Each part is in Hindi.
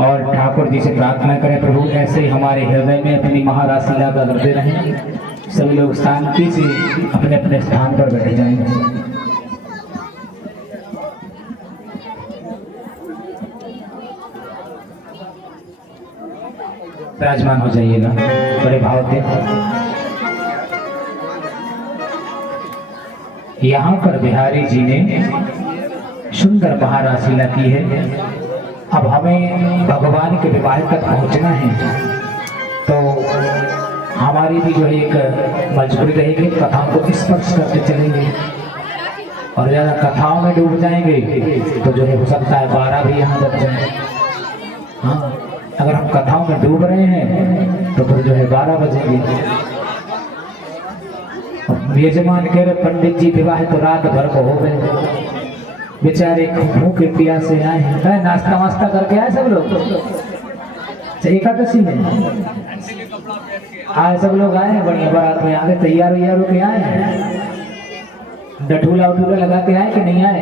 और ठाकुर जी से प्रार्थना करें प्रभु ऐसे हमारे हृदय में अपनी महारास लीला का करते रहें। सभी लोग शांति से अपने अपने स्थान पर बैठ जाएंगे। विराजमान हो जाइएगा बड़े भाव से। यहाँ पर बिहारी जी ने सुंदर महारास लीला की है। अब हमें भगवान के विवाह तक पहुंचना है तो हमारी भी जो एक मजबूरी रहेगी, कथाओं को स्पर्श करते चलेंगे और ज़्यादा कथाओं में डूब जाएंगे तो जो है हो सकता है 12 भी यहाँ बच जाए। हाँ, अगर हम कथाओं में डूब रहे हैं तो फिर जो है 12 बजेंगे। यजमान कह रहे पंडित जी विवाह तो रात भर को हो गए, बेचारे भूखे प्यासे आए हैं। नाश्ता वास्ता करके आए सब लोग एकादशी में आए, सब लोग आए हैं बढ़िया बारात में आगे तैयार वैयार होके आए हैं, डठूला उठूला लगा के आए कि नहीं आए?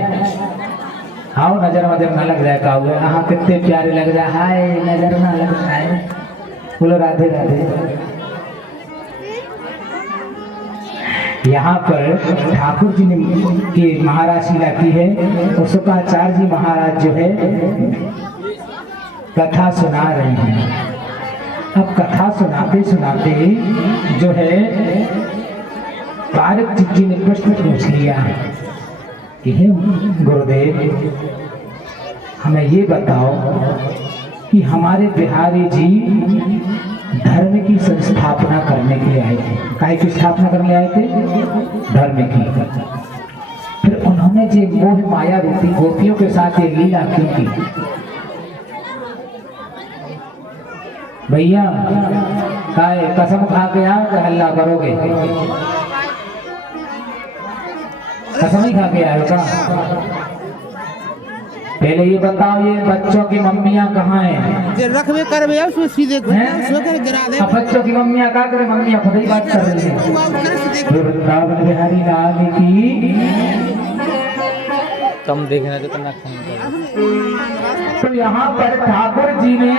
हाँ, नजर वजर ना लग जाए। कहा हाँ कितने प्यारे लग जाए, हाय नजर ना लग जाए। बोलो राधे राधे। यहाँ पर ठाकुर जी ने की महाराज लीला की है और शुक्राचार्य जी महाराज जो है कथा सुना रहे हैं। अब कथा सुनाते सुनाते जो है पारक जी ने प्रश्न पूछ लिया कि हे गुरुदेव, हमें ये बताओ कि हमारे बिहारी जी धर्म की संस्थापना करने के लिए आए थे। काहे की स्थापना करने आए थे? धर्म की। फिर उन्होंने जो मोह माया रूपी गोपियों के साथ ये लीला क्यों की? भैया काहे कसम खा के आओ हल्ला करोगे? कसम ही खा के आए का? पहले ये बताओ, ये बच्चों की मम्मियाँ कहाँ हैं? रख में कर भैया उसमें सीधे गिरा दे। अब बच्चों की मम्मियाँ क्या करें? मम्मियाँ खुद ही बात कर रही है। वृंदावन बिहारी लाल की कम देखना तो करना। तो यहाँ पर ठाकुर जी ने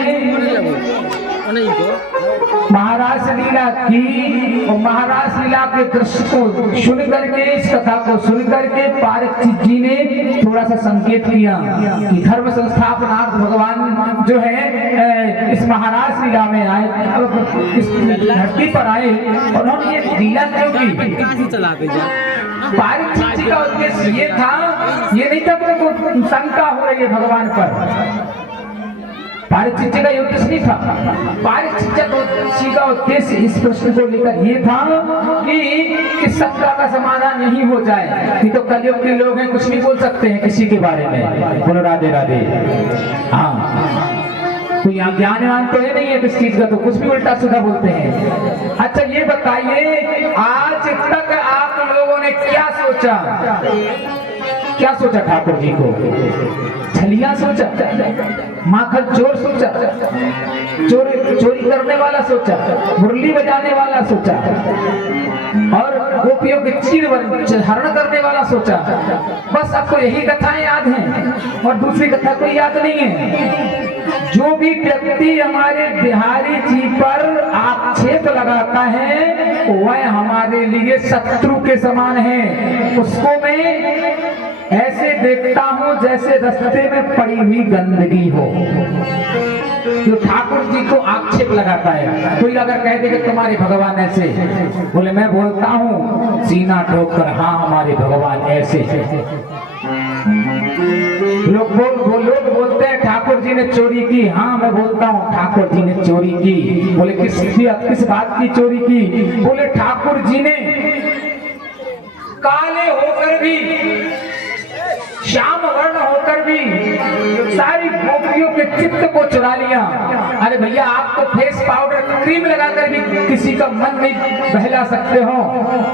महाराज लीला की और महाराज लीला के दृश्य को सुन करके, इस कथा को सुन करके पारक जी ने थोड़ा सा संकेत किया कि धर्म संस्थापनार्थ भगवान जो है इस महाराज लीला में आए, अब इस धरती पर आए और उन्होंने ये लीला क्यों की? पारक जी का उद्देश्य ये था, ये नहीं था कि शंका हो रही है भगवान पर। पारक जी का उद्देश्य नहीं था। पारक जी का उद्देश्य इस प्रश्न को लेकर ये था कि इस शंका का समाधान नहीं हो जाए। ये तो कलयुग के लोग हैं, कुछ भी बोल सकते हैं किसी के बारे में। बोलो राधे राधे। हाँ, कोई यहाँ ज्ञानवान तो है नहीं है किस चीज का, तो कुछ भी उल्टा सीधा बोलते हैं। अच्छा ये बताइए, आज तक आप लोगों ने क्या सोचा? क्या सोचा ठाकुर जी को? छलिया सोचा, माखन चोर सोचा, चोरी करने वाला सोचा, मुरली बजाने वाला सोचा और गोपियों के चीर हरण करने वाला सोचा। बस आपको यही कथाएं याद हैं और दूसरी कथा कोई याद नहीं है। जो भी व्यक्ति हमारे बिहारी जी पर आक्षेप लगाता है वह हमारे लिए शत्रु के समान है। उसको मैं ऐसे देखता हूं जैसे रास्ते में पड़ी हुई गंदगी हो। जो ठाकुर जी को आक्षेप लगाता है, कोई अगर कह दे कि तुम्हारे भगवान ऐसे, बोले मैं बोलता हूं सीना ठोक कर, हाँ हमारे भगवान ऐसे। लोग बोलते हैं ठाकुर जी ने चोरी की, हाँ मैं बोलता हूँ ठाकुर जी ने चोरी की। बोले किस बात की चोरी की? बोले ठाकुर जी ने काले होकर भी, श्याम वर्ण होकर भी सारी गोपियों के चित्त को चुरा लिया। अरे भैया, आप तो फेस पाउडर क्रीम लगाकर भी किसी का मन नहीं बहला सकते हो,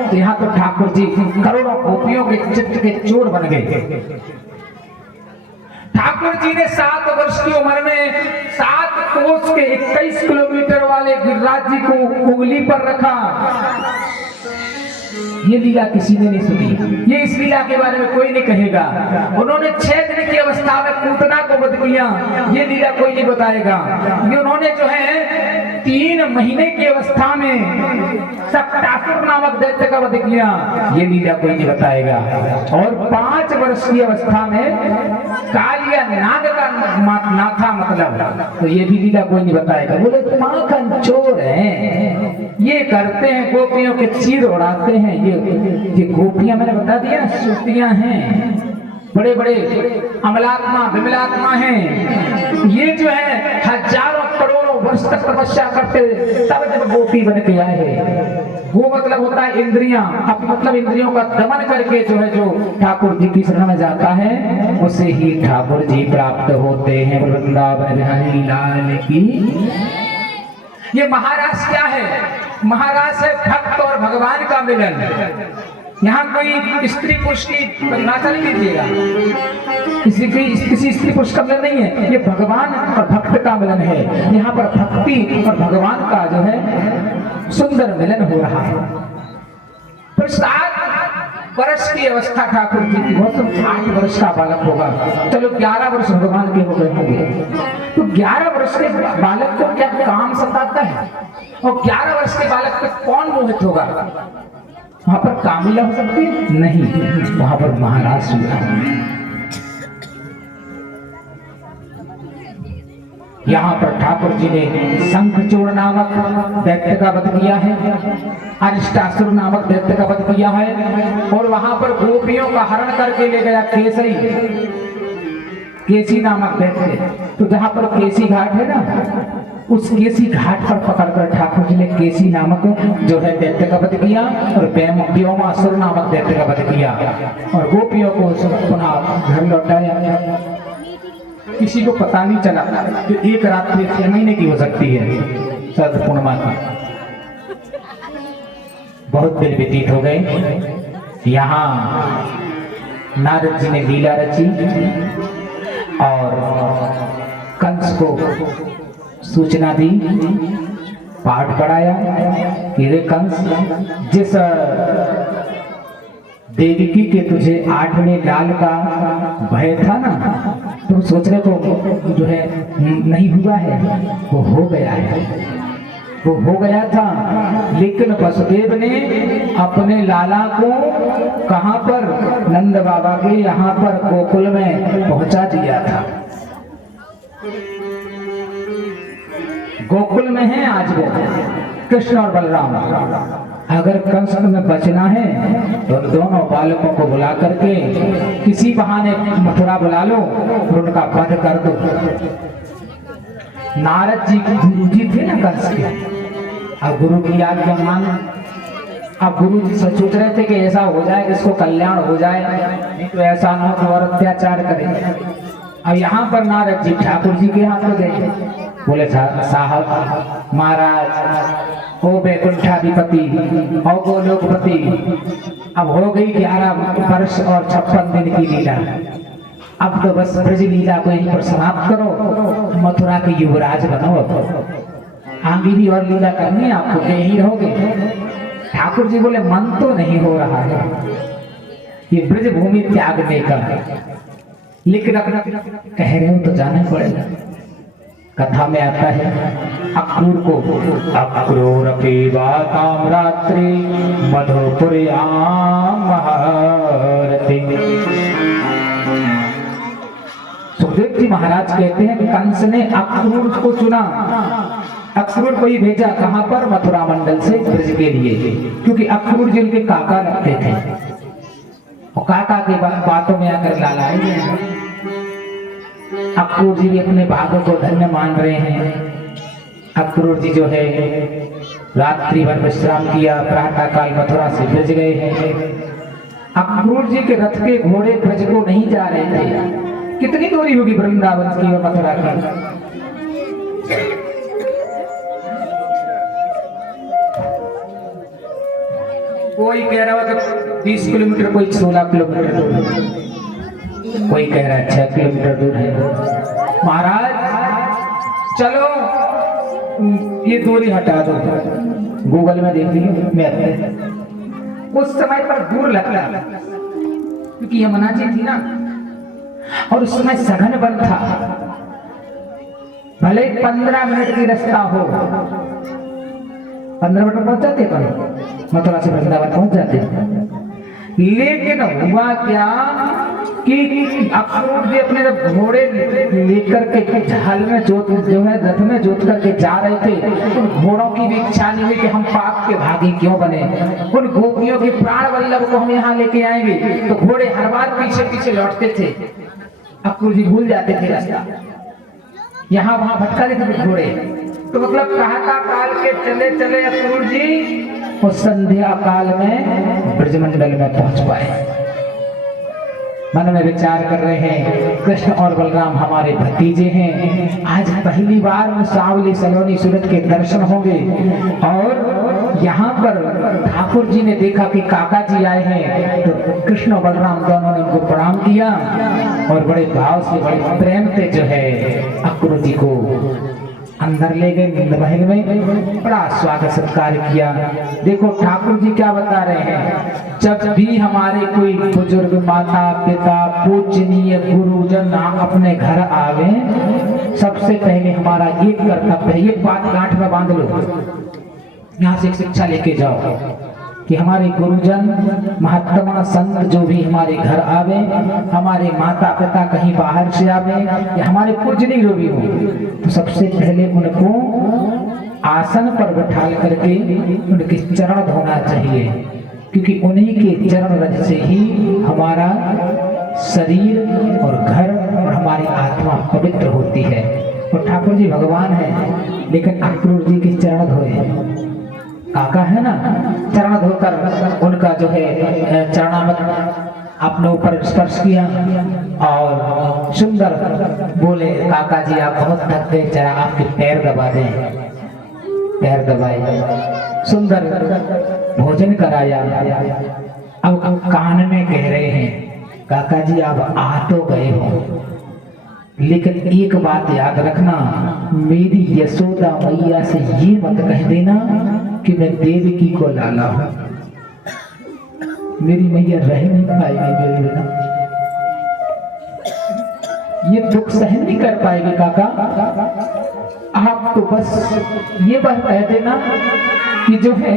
तो यहाँ तो ठाकुर जी करोड़ों गोपियों के चित्त के चोर बन गए। ठाकुर जी ने 7 वर्ष की उम्र में 7 कोस के 21 किलोमीटर वाले गिरिराज जी को उंगली पर रखा। ये लीला किसी ने नहीं सुनी, ये इस लीला के बारे में कोई नहीं कहेगा। उन्होंने 6 दिन की अवस्था में पूतना को वध किया, ये लीला कोई नहीं बताएगा। ये उन्होंने जो है 3 महीने की अवस्था में सक्टासुर नामक दैत्य का वध किया, ये लीला कोई नहीं बताएगा। और 5 वर्ष की अवस्था में कालिया नाग का नाथा मतलब, तो ये भी लीला कोई नहीं बताएगा। बोले माखन चोर हैं, ये करते हैं गोपियों के चीर उड़ाते हैं। ये गोपियां मैंने बता दिया ना, सूफियां हैं, बड़े बड़े अमलात्मा विमलात्मा हैं। ये जो है हजारों करोड़ों वर्ष तक तपस्या करते तब जब गोपी बन के आए हैं। वो मतलब होता है इंद्रियां, अब मतलब इंद्रियों का दमन करके जो है जो ठाकुर जी की शरण में जाता है उसे ही ठाकुर जी प्राप्त होते हैं। वृंदावन बिहारी लाल की। ये महाराज क्या है? महाराज है भक्त और भगवान का मिलन। यहाँ कोई स्त्री पुरुष की परिभाषा नहीं कीजिएगा, किसी स्त्री पुरुष का मिलन नहीं है, ये भगवान और भक्त का मिलन है। यहाँ पर भक्ति और भगवान का जो है सुंदर मिलन हो रहा है। तो 7 वर्ष की अवस्था ठाकुर जी की, बहुत 8 वर्ष का बालक होगा, चलो 11 वर्ष भगवान के हो गए होंगे। तो 11 वर्ष के बालक को क्या काम सताता है? और 11 वर्ष के बालक पे कौन मोहित होगा? वहां पर कामिला हो सकती है? नहीं, वहां पर महाराज हुआ। यहाँ पर ठाकुर जी ने शंखचूड़ नामक दैत्य का वध किया है, अरिष्टासुर नामक दैत्य का वध किया है। और वहां पर गोपियों का हरण करके ले गया केसरी, केसी नामक दैत्य। तो जहां पर केसी घाट है ना, उस केसी घाट पर पकड़कर ठाकुर जी ने केसी नामक जो है दैत्य का वध किया और व्योमासुर नामक दैत्य का वध किया और गोपियों को पुनः घर लौटाया। किसी को पता नहीं चला कि एक रात्रि 6 महीने की हो सकती है। शरद पूर्णिमा की बहुत दिन व्यतीत हो गए। यहाँ नारद जी ने लीला रची और कंस को सूचना दी, पाठ पढ़ाया कि रे कंस, जिस देवकी के तुझे 8वें लाल का भय था ना, तुम सोच रहे तो जो है नहीं हुआ है, वो हो गया है, वो हो गया था। लेकिन वसुदेव ने अपने लाला को कहां पर? नंद बाबा के यहाँ पर गोकुल में पहुंचा दिया था। गोकुल में है आज वो कृष्ण और बलराम। अगर कंस में बचना है तो दोनों बालकों को बुला करके किसी बहाने मथुरा बुला लो और उनका वध कर दो। नारद जी गुरु जी थे ना कंस के, अब गुरु की आज्ञा मान। अब गुरु जी से सोच रहे थे कि ऐसा हो जाए कि इसको कल्याण हो जाए, नहीं तो ऐसा ना हो और अत्याचार करे। अब यहाँ पर नारद जी ठाकुर जी के हाथ में गए, बोले साहब महाराज, ओ वैकुंठाधिपति, ओ गोलोकपति, अब हो गई 11 वर्ष और 56 दिन की लीला। अब तो बस ब्रज लीला को यहीं पर समाप्त करो, मथुरा के युवराज बनो। आगे भी और लीला करनी है आपको, यहीं रहोगे? ठाकुर जी बोले मन तो नहीं हो रहा है ये ब्रज भूमि त्यागने का, लेकिन अब कह रहे हो तो जाना पड़ेगा। कथा में आता है अक्रूर को, अक्रूर की बाताम रात्रि मधुपुरयाम महारती। सुखदेव जी महाराज कहते हैं कि कंस ने अक्रूर को चुना, अक्रूर को ही भेजा कहां पर? मथुरा मंडल से ब्रज के लिए, क्योंकि अक्रूर जी उनके काका लगते थे और काका की बातों में आकर लालाए। अक्रूर जी भी अपने भाग्य को धन्य मान रहे हैं। अक्रूर जी जो है रात्रि भर विश्राम किया, प्रातः काल मथुरा से ब्रज गए हैं। अक्रूर जी के रथ के घोड़े ब्रज को नहीं जा रहे थे। कितनी दूरी होगी वृंदावन की और मथुरा की? कोई कह रहा है 20 किलोमीटर, कोई 16 किलोमीटर दूर, कोई कह रहा है 6 किलोमीटर दूर है। महाराज चलो ये दूरी हटा दो, गूगल में देख लीजिए मैप में, उस समय पर दूर लगता क्योंकि यमुना जी थी ना, और उस समय सघन वन था। भले 15 मिनट की रास्ता हो, 15 मिनट में पहुंच जाते पर मथुरा से वृंदावन पहुंच जाते। लेकिन हुआ क्या कि अक्रूर जी अपने जब घोड़े लेकर के झाल में जोत जो है रथ में जोत करके जा रहे थे, उन घोड़ों की भी इच्छा नहीं हुई कि हम पाप के भागी क्यों बने, उन गोपियों के प्राण वल्लभ को हम यहाँ लेके आएंगे। तो घोड़े हर बार पीछे पीछे लौटते थे, अक्रूर जी भूल जाते थे रास्ता, यहाँ वहां भटका देते थे घोड़े। तो मतलब प्रातः काल के चले चले अक्रूर जी उस संध्या काल में ब्रजमंडल में पहुंच पाए। मन में विचार कर रहे हैं, कृष्ण और बलराम हमारे भतीजे हैं, आज पहली बार सावली सलोनी सूरत के दर्शन होंगे। और यहाँ पर ठाकुर जी ने देखा कि काका जी आए हैं, तो कृष्ण और बलराम दोनों ने उनको प्रणाम किया और बड़े भाव से बड़े प्रेम से जो है अक्रूर जी को अंदर ले गए नींद महल में, बड़ा स्वागत सत्कार किया। देखो ठाकुर जी क्या बता रहे हैं, जब भी हमारे कोई बुजुर्ग माता पिता पूजनीय गुरुजन अपने घर आवे, सबसे पहले हमारा ये कर्तव्य है, ये बात गांठ में बांध लो, यहाँ से एक शिक्षा लेके जाओ कि हमारे गुरुजन महात्मा संत जो भी हमारे घर आवे, हमारे माता पिता कहीं बाहर से आवे या हमारे पूजनीय जो भी हो, तो सबसे पहले उनको आसन पर बैठा करके उनके चरण धोना चाहिए, क्योंकि उन्हीं के चरण रज से ही हमारा शरीर और घर और हमारी आत्मा पवित्र होती है। और ठाकुर जी भगवान है, लेकिन अक्रूर जी के चरण धोए, काका है ना, चरण धोकर उनका जो है चरणामत अपने ऊपर स्पर्श किया और सुंदर बोले, काका जी आप बहुत थक गए, जरा आपके पैर दबा दें। पैर दबाए, सुंदर भोजन कराया। अब कान में कह रहे हैं, काका जी आप आ तो गए हो, लेकिन एक बात याद रखना, मेरी यशोदा मैया से ये मत कह देना कि मैं देवकी को लाला हूं, मेरी मैया रह नहीं पाएगी मेरे बिना, ये दुख सहन नहीं कर पाएगी काका। आप तो बस ये बात कह देना कि जो है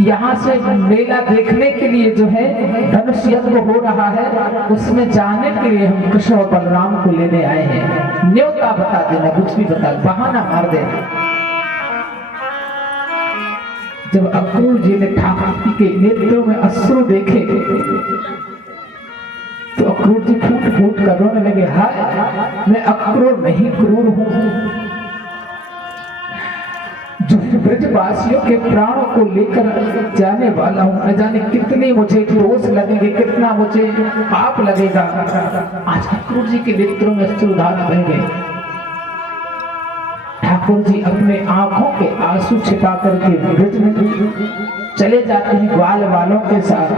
यहाँ से मेला देखने के लिए जो है धनुष यज्ञ हो रहा है, उसमें जाने के लिए हम कृष्ण और बलराम को लेने आए हैं, न्योता बता देना, कुछ भी बता, बहाना मार देना। जब अक्रूर जी ने ठाकुर जी के नेत्रों में अश्रु देखे तो अक्रूर जी फूट फूट कर रोने लगे, हाय मैं अक्रूर नहीं क्रूर हूं, जो ब्रजवासियों के प्राणों को लेकर जाने वाला हूं, न जाने कितने मुझे दोष लगेंगे, कितना मुझे पाप लगेगा। आज अक्रूर जी के नेत्रों में अश्रुधार बह गए। ठाकुर जी अपने आंखों के आंसू छिपा करके ब्रज में चले जाते हैं ग्वाल वालों के साथ।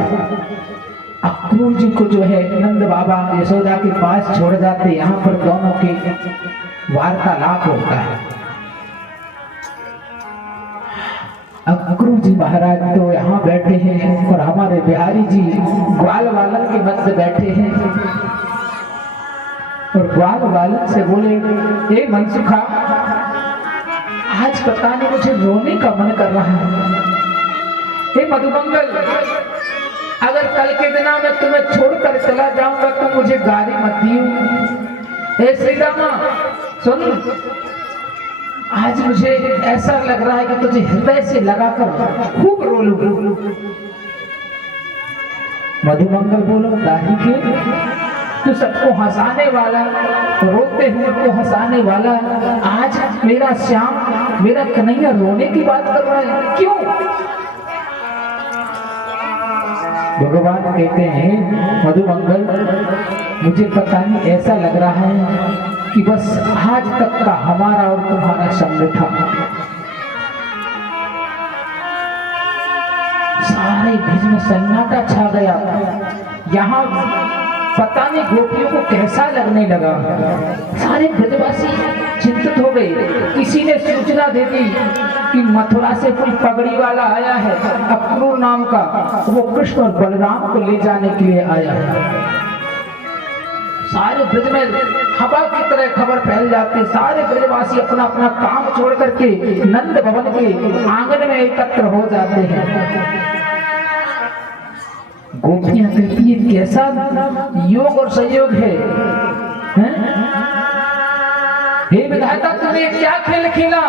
अक्रूर जी को जो है नंद बाबा यशोदा के पास छोड़ जाते, यहाँ पर दोनों के वार्तालाप होता है। अक्रूर जी महाराज तो यहाँ बैठे हैं और हमारे बिहारी जी ग्वाल वालन के मध्य बैठे हैं और ग्वाल वालन से बोले, ए मनसुखा, आज पता नहीं मुझे रोने का मन कर रहा है। हे मधुमंगल, अगर कल के दिना मैं तुम्हें छोड़कर चला जाऊंगा तो मुझे गाली मत दियो। हे श्री रामा सुन, आज मुझे ऐसा लग रहा है कि तुझे हृदय से लगाकर खूब रो लूं। मधुमंगल बोलो, दाही के तू सबको हंसाने वाला, रोते हुए को हंसाने वाला, आज मेरा श्याम मेरा कन्हैया रोने की बात कर रहा है, क्यों? भगवान कहते हैं, मधुमंगल मुझे पता नहीं ऐसा लग रहा है कि बस आज तक का हमारा और तुम्हारा संग था, सारे ब्रज में सन्नाटा छा गया। यहाँ पता नहीं गोपियों को कैसा लगने लगा, सारे ब्रजवासी चिंतित हो गए। किसी ने सूचना सूचना दे दी कि मथुरा से कोई पगड़ी वाला आया है अक्रूर नाम का, वो कृष्ण और बलराम को ले जाने के लिए आया है। सारे ब्रज में हवा की तरह खबर फैल जाती, सारे ब्रजवासी अपना अपना काम छोड़ करके नंद भवन के आंगन में एकत्र हो जाते हैं। गोपियां कहती है कैसा योग और संयोग है, हे विधाता तुमने क्या खेल खेला,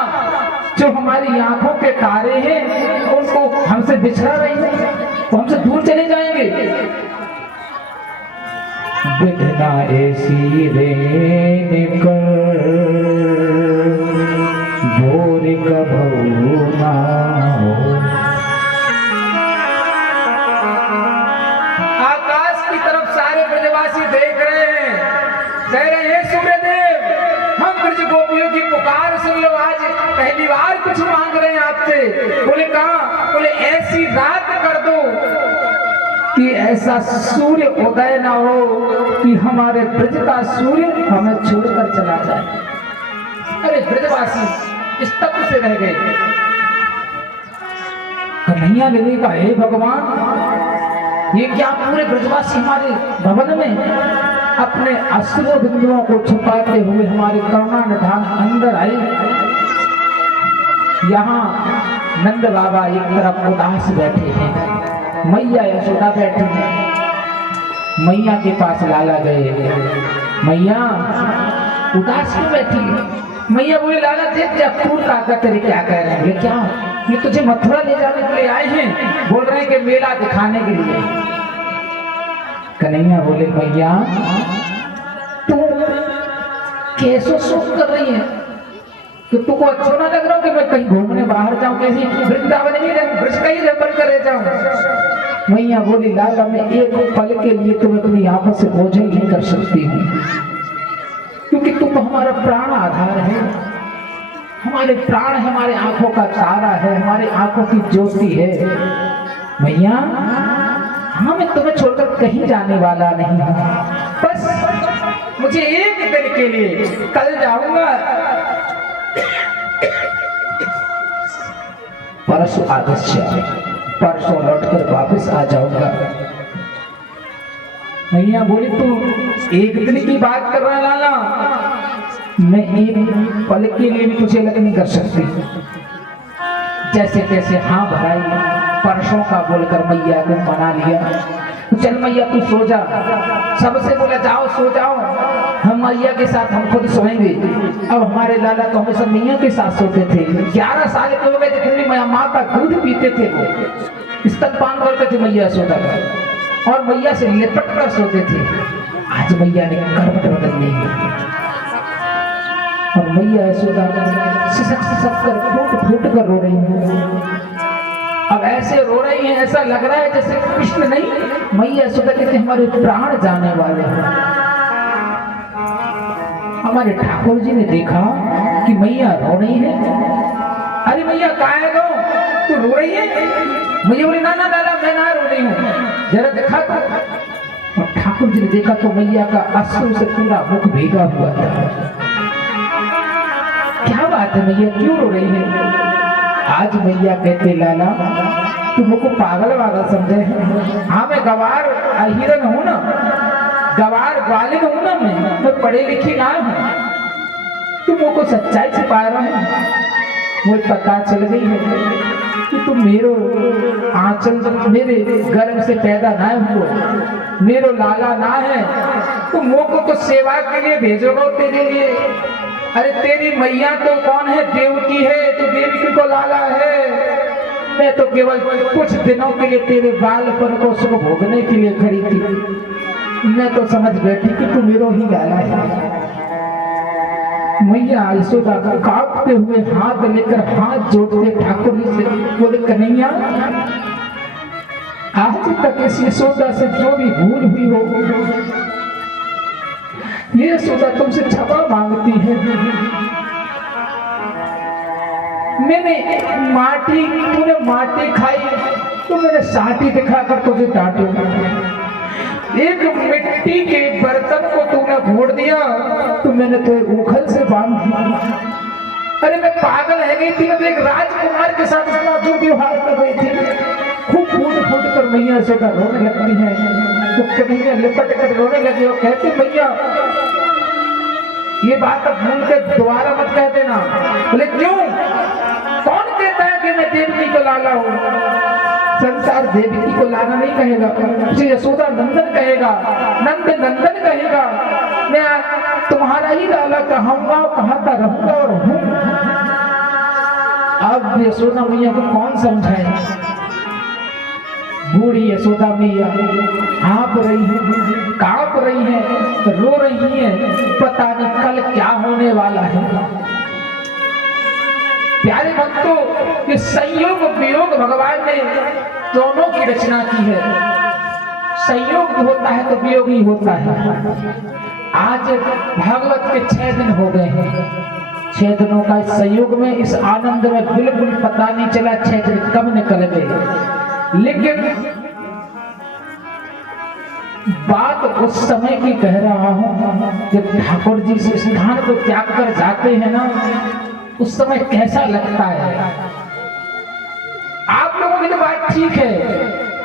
जो हमारी आंखों के तारे हैं उनको हमसे बिछड़ा रही है, वो हमसे दूर चले जाएंगे। विधना ऐसी रेन कर भोर कभू ना हो। आकाश की तरफ सारे ब्रजवासी देख रहे हैं, कह रहे हैं सूर्यदेव हम ब्रज गोपियों की पुकार सुन लो, आज पहली बार कुछ मांग रहे हैं आपसे। बोले कहा, बोले ऐसी रात कर दो कि ऐसा सूर्य उदय ना हो कि हमारे ब्रज का सूर्य हमें छोड़कर चला जाए। अरे ब्रजवासी स्तब्ध से रह गए। कन्हैया ने देखा, हे भगवान ये क्या पूरे ब्रजवासी हमारे भवन में अपने अश्रु बिंदुओं को छुपाते हुए हमारे करुणा निधान अंदर आए। यहाँ नंद बाबा एक तरफ उदास बैठे हैं, मैया यशोदा बैठी है। मैया के पास लाला गए, मैया उदास क्यों बैठी है? मैया बोले लाला देख क्या फूल काका तेरे क्या कह रहे हैं? बोले क्या? ये तुझे मथुरा ले जाने के लिए आए हैं, बोल रहे हैं कि मेला दिखाने के लिए। कन्हैया बोले मैया तू कैसो शोक कर रही है कि तुमको अच्छा ना लग रहा हो कि मैं कहीं घूमने बाहर जाऊं, कैसी वृंदावन में ब्रज का ही जबल करे जाऊं। मैया बोली लाला मैं एक पल के लिए तुम्हें अपनी आंखों से बोझल नहीं कर सकती हूँ, क्योंकि तुम हमारा प्राण आधार है, हमारे प्राण है, हमारे आंखों का तारा है, हमारे आंखों की ज्योति है। मैया हाँ मैं तुम्हें छोड़कर कहीं जाने वाला नहीं हूँ, बस मुझे एक दिन के लिए कल जाऊंगा, परसों आगस्य परसों लौटकर वापस आ जाऊंगा। मैया बोली तू एक दिन की बात कर रहा है लाला, मैं एक पल के लिए भी तुझे अलग नहीं कर सकती। जैसे तैसे हाँ भराई, परसों का बोलकर मैया को मना लिया। चल मैया तू सो जा, सबसे बोला जाओ सो जाओ, हम मैया के साथ हम खुद सोएंगे। अब हमारे लाला तो हमेशा मैया के साथ सोते थे, 11 साल के हो गए थे, फिर भी माँ का दूध पीते थे, वो स्तनपान करते थे मैया सोता था, और मैया से लिपट कर सोते थे। आज मैया ने करवट बदल ली और मैया यशोदा सिसक सिसक कर फूट फूट कर रो रही है। अब ऐसे रो रही हैं, ऐसा लग रहा है जैसे कृष्ण नहीं मैया यशोदा कहते हमारे प्राण जाने वाले हैं। हमारे ठाकुर जी ने देखा कि मैया रो रही है। अरे मैया कहाँ है तू रो रही है? मैया बोली ना ना लाला मैं ना रो रही हूँ, जरा देखा तो। और ठाकुर जी ने देखा तो मैया का अश्रु से पूरा मुख भीगा हुआ था। क्या बात है मैया क्यों रो रही है? आज मैया कहते लाला तू मुझको पागल वागल समझे है? हाँ मैं गवार अहिरन हूँ ना, गवार ग्वालिन हूँ ना, मैं पढ़े लिखी ना हूँ। तू मुझको सच्चाई छिपा रहा है। मुझे पता चल गई है कि तू मेरो आंचल मेरे गर्भ से पैदा ना हुआ, मेरो लाला ना है, तू मुझको तो सेवा के लिए भेजोगा तेरे लिए। अरे तेरी मैया तो कौन है? देवकी है, तो देवकी को लाला है। मैं तो केवल कुछ दिनों के लिए तेरे बालपन को सुख भोगने के लिए खड़ी थी। मैं तो समझ बैठी कि तू मेरो ही लाला है। मैया यशोदा कांपते हुए हाथ लेकर हाथ जोड़ते ठाकुर जी से बोले कन्हैया आज तक इस यशोदा से जो भी भूल हुई हो ये यशोदा तुमसे क्षमा मांगती है। मैंने तूने माटी खाई तो मैंने साटी दिखाकर तुझे डांटा, एक मिट्टी के बर्तन को तूने फोड़ दिया तो मैंने तुझे उखल से बांध दिया। अरे मैं पागल है गई थी, मैं तो एक राजकुमार के साथ इतना दुर्व्यवहार कर रही थी। खूब फूट फूट कर मैया यशोदा रोने लगती है, तो कभी लिपट कर रोने लगी और कहते मैया ये बात अब भूल के दोबारा मत कह देना। बोले क्यों? कौन कहता है कि मैं देवकी को लाला हूँ? संसार देवकी को लाना नहीं कहेगा, उसे यशोदा नंदन कहेगा, नंद नंदन कहेगा। मैं तुम्हारा ही लाला कहूंगा, कहता रहूंगा और हूं। अब यशोदा मैया को कौन समझाए? बूढ़ी यशोदा मैया हाँप रही है, कांप रही है, रो रही है, पता नहीं कल क्या होने वाला है। प्यारे भक्तों, ये संयोग वियोग भगवान ने दोनों की रचना की है। संयोग होता है तो वियोग ही होता है। आज भागवत के 6 दिन हो गए हैं। 6 दिनों का इस संयोग में, इस आनंद में बिल्कुल पता नहीं चला 6 दिन कब निकल गए। लेकिन बात उस समय की कह रहा हूं जब ठाकुर जी इस स्थान को त्याग कर जाते हैं ना, उस समय कैसा लगता है। आप लोगों की तो बात ठीक है,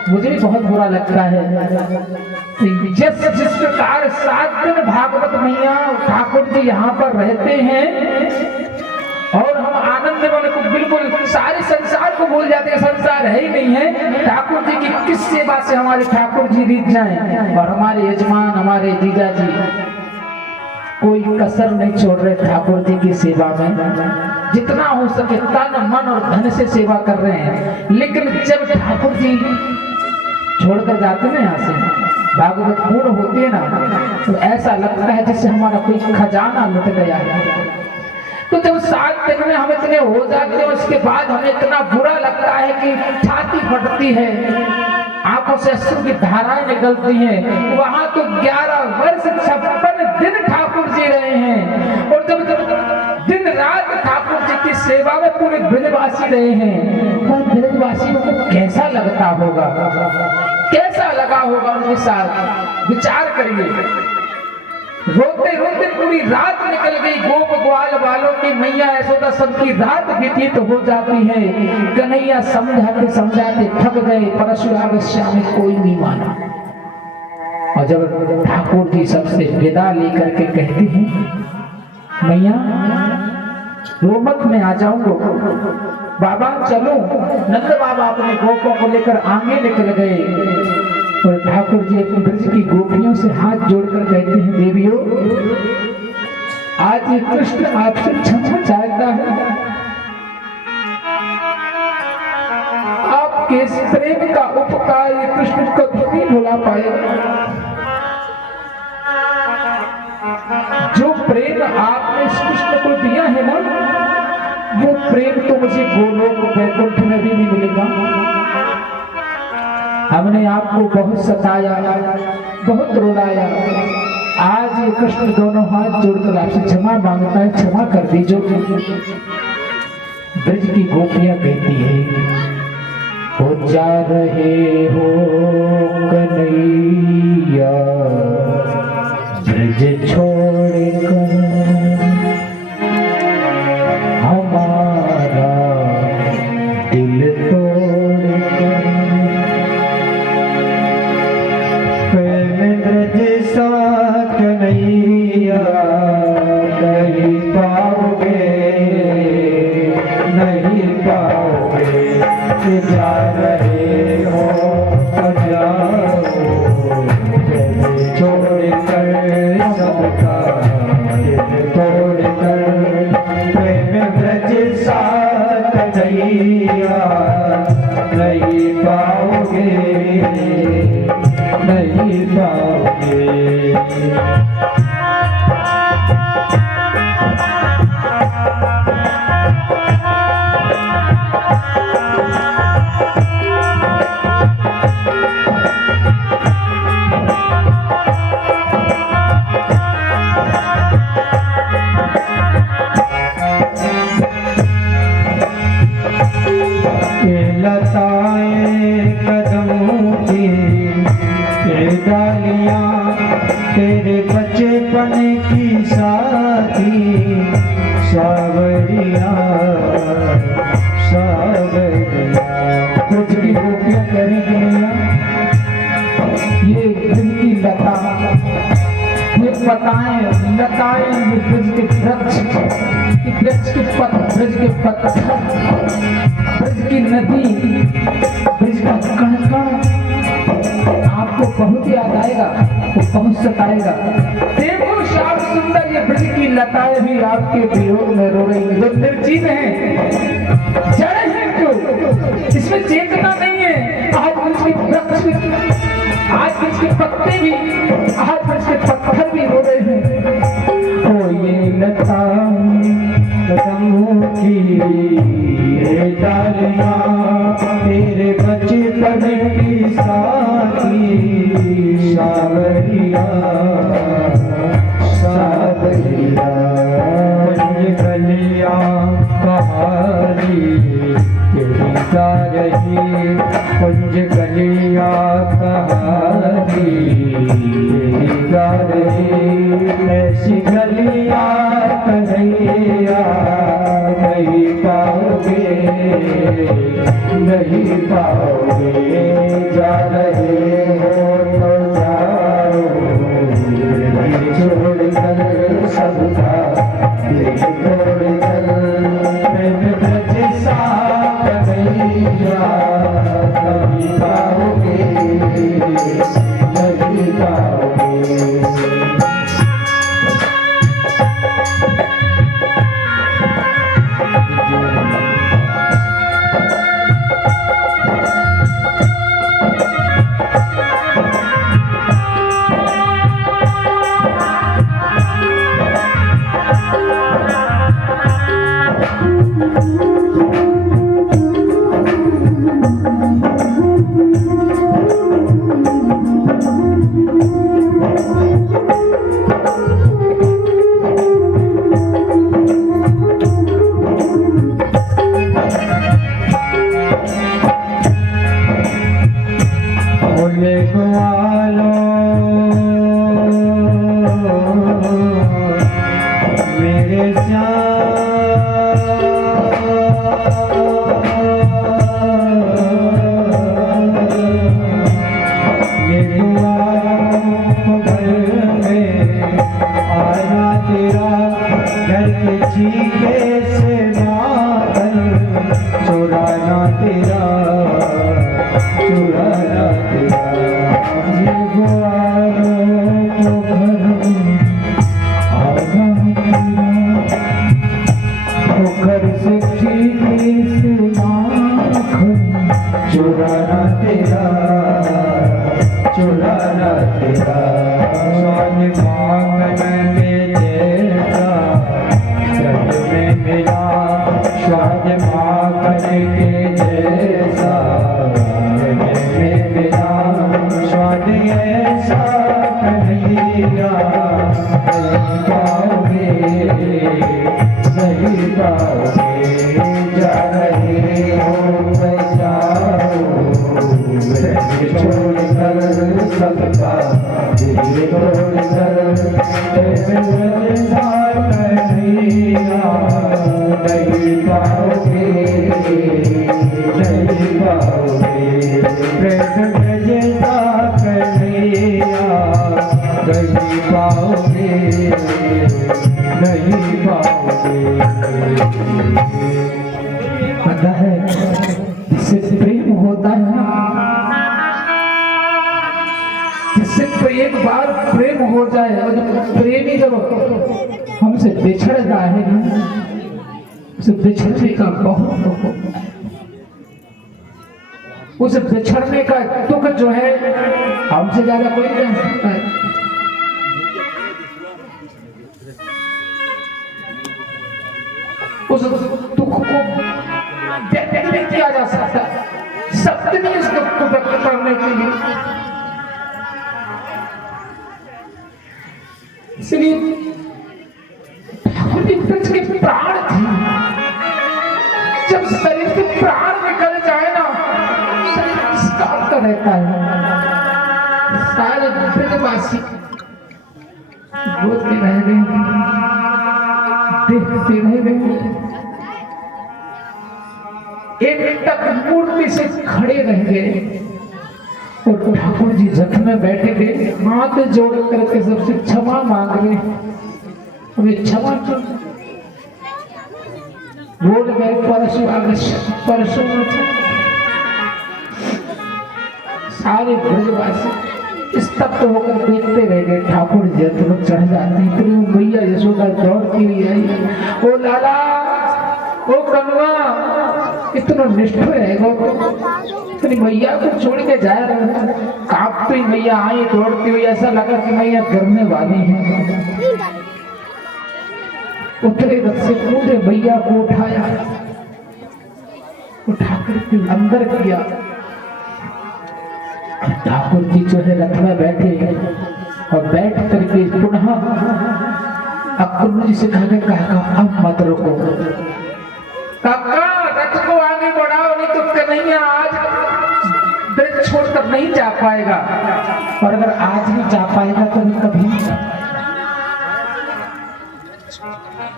मुझे भी बहुत बुरा लगता है। जिस प्रकार 7 दिन भागवत मैया ठाकुर जी यहाँ पर रहते हैं और हम आनंद में को बिल्कुल सारे संसार को भूल जाते हैं, संसार है ही नहीं है। ठाकुर जी की किस सेवा से हमारे ठाकुर जी रीत जाएं, और हमारे यजमान हमारे जीजा जी कोई कसर नहीं छोड़ रहे ठाकुर जी की सेवा में। जितना हो सके तन मन और धन से सेवा कर रहे हैं। लेकिन जब ठाकुर जी छोड़कर जाते ना यहाँ से, भागवत पूर्ण होती है ना, तो ऐसा लगता है जैसे हमारा कोई खजाना लुट गया है। तो जब 7 दिन में हम इतने हो जाते हैं, उसके बाद हमें इतना बुरा लगता है कि छाती फटती है, आंखों से अश्रु की धाराएं निकलती हैं। वहां तो 11 वर्ष 56 दिन ठाकुर जी रहे हैं, और जब दिन रात ठाकुर जी की सेवा में पूरे ब्रजवासी रहे हैं, पर ब्रजवासियों को कैसा लगता होगा, कैसा लगा होगा उनके साथ? विचार करिए। रोते रोते पूरी रात निकल गई, गोप ग्वाल वालों की मैया यशोदा सबकी रात व्यतीत तो हो जाती है। कन्हैया समझाते समझाते थक गए, परशुराम श्याम कोई नहीं माना। और जब ठाकुर जी सबसे विदा लेकर के कहते हैं मैया रो मत, मैं आ जाऊंगा, बाबा चलो। नंद बाबा अपने गोपों को लेकर आगे निकल गए, और ठाकुर जी अपने ब्रज की गोपियों से हाथ जोड़कर कहते हैं देवियों, आज ये कृष्ण आपसे क्षमा चाहता है। आपके इस प्रेम का उपकार ये कृष्ण कभी नहीं भुला पाएगा। जो प्रेम आपने इस कृष्ण को दिया है ना, वो प्रेम तो मुझे गोलोक वैकुंठ में भी नहीं मिलेगा। हमने आपको बहुत सताया, बहुत रुलाया। आज ये कृष्ण दोनों हाथ जोड़कर आपसे क्षमा मांगता है, क्षमा कर दीजिए। ब्रज की गोपियां कहती है, हो जा रहे हो कन्हैया ब्रज छोड़कर, हमारा दिल तोड़कर। कन्हैया नहीं पाओगे, नहीं पाओगे, जा रहे हो जाओ, छोड़कर सबका दिल तोड़कर। प्रेम ब्रज सा कन्हैया नहीं पाओगे, नहीं पाओगे। लताएं कदमों की डालियां, तेरे बचपन की साथी सावर सावरिया सावरिया। ब्रज की गोपियां कह रही कि नैया ये ब्रज की लता, ये पताएं लताएं, ये ब्रज के वृक्ष, ये वृक्ष के ब्रज के पत्थर, ब्रज की नदी, ब्रज का कण कण आपको बहुत याद आएगा, वो बहुत सताएगा। देखो श्याम सुंदर ये ब्रज की लताएं भी आपके वियोग में रो रही है, जो निर्जीव है, जड़ है, क्यों इसमें चेतना नहीं है। आज ब्रज के वृक्ष, आज ब्रज के पत्ते भी, आज ब्रज के पत्थर भी रो रहे हैं। ओ ये लता कदमों की ये डालियां तेरे बचपन की साथी सावरिया सावरिया। कुंज गलियां कहानी तेरी गा रही, कुंज गलियां कहानी तेरी गा रही। ऐसी गलियां कन्हैया नहीं पाओगे, नहीं पाओगे। जा रहे हो तो जाओ दिल छोड़ कर सबका, दिल छोड़ कर प्रेम ब्रज सा कन्हैया नहीं पाओगे, नहीं पाओगे। चुराना तेरा, चुराना तेरा। ये गुआरों को घर आगा तेरा, वो घर से चीनी से माखन चुराना तेरा, चुराना तेरा। स्वाद माखन में जैसा जग में मिला, स्वाद माखन के जैसा जग में मिला। स्वाद ऐसा कन्हैया नहीं पाओगे, नहीं पाओगे। जा रहे हो बचाओ ब्रज छोड़ कर सबका, दिल तोड़ कर कन्हैया नहीं पाओगे, नहीं पाओगे। प्रेम जैसा कन्हैया नहीं पाओगे, नहीं पाओगे। पता है जिससे प्रेम होता है ना, जिससे एक बार प्रेम हो जाए और जब प्रेमी जब हमसे बिछड़ जाए ना, उसे बिछड़ने का बहुत दुख होता है। उस बिछड़ने का दुख जो है हमसे ज्यादा कोई नहीं जान सकता है। उस दुख को व्यक्त नहीं किया जा सकता, शब्द नहीं उस दुख को व्यक्त करने के लिए। इसलिए ठाकुर जी ब्रज के प्राण थे। जब शरीर से प्राण निकल जाए ना, शरीर निष्काम का रहता है। सारे ब्रजवासी रोते रह गए, देखते रह गए। एक टक मूर्ति से खड़े रह गए और ठाकुर जी रथ में बैठे थे, हाथ जोड़ करके सबसे क्षमा मांग रहे, हमें क्षमा कर। बोल गए परसों सारे ब्रजवासी स्तब्ध होकर देखते रह गए। ठाकुर जी रथ में चढ़ जाते हैं, इतनी मैया यशोदा दौड़ती हुई आई, ओ लाला, ओ कन्वा, इतना निष्ठुर है वो, इतनी मैया को छोड़ के जा रहे हैं। कांपती मैया आई दौड़ती हुई, ऐसा लगा कि मैया गिरने वाली है। उतरे रथ से कूदे, मैया को उठाया, उठाकर के अंदर किया। ठाकुर जी जो है रथ में बैठे और बैठ करके पुनः अक्रूर जी से कहा अब मत रुको काका, रथ को आगे बढ़ाओ, नहीं तो कन्हैया आज ब्रज छोड़कर नहीं जा पाएगा, और अगर आज ही जा पाएगा तो कभी।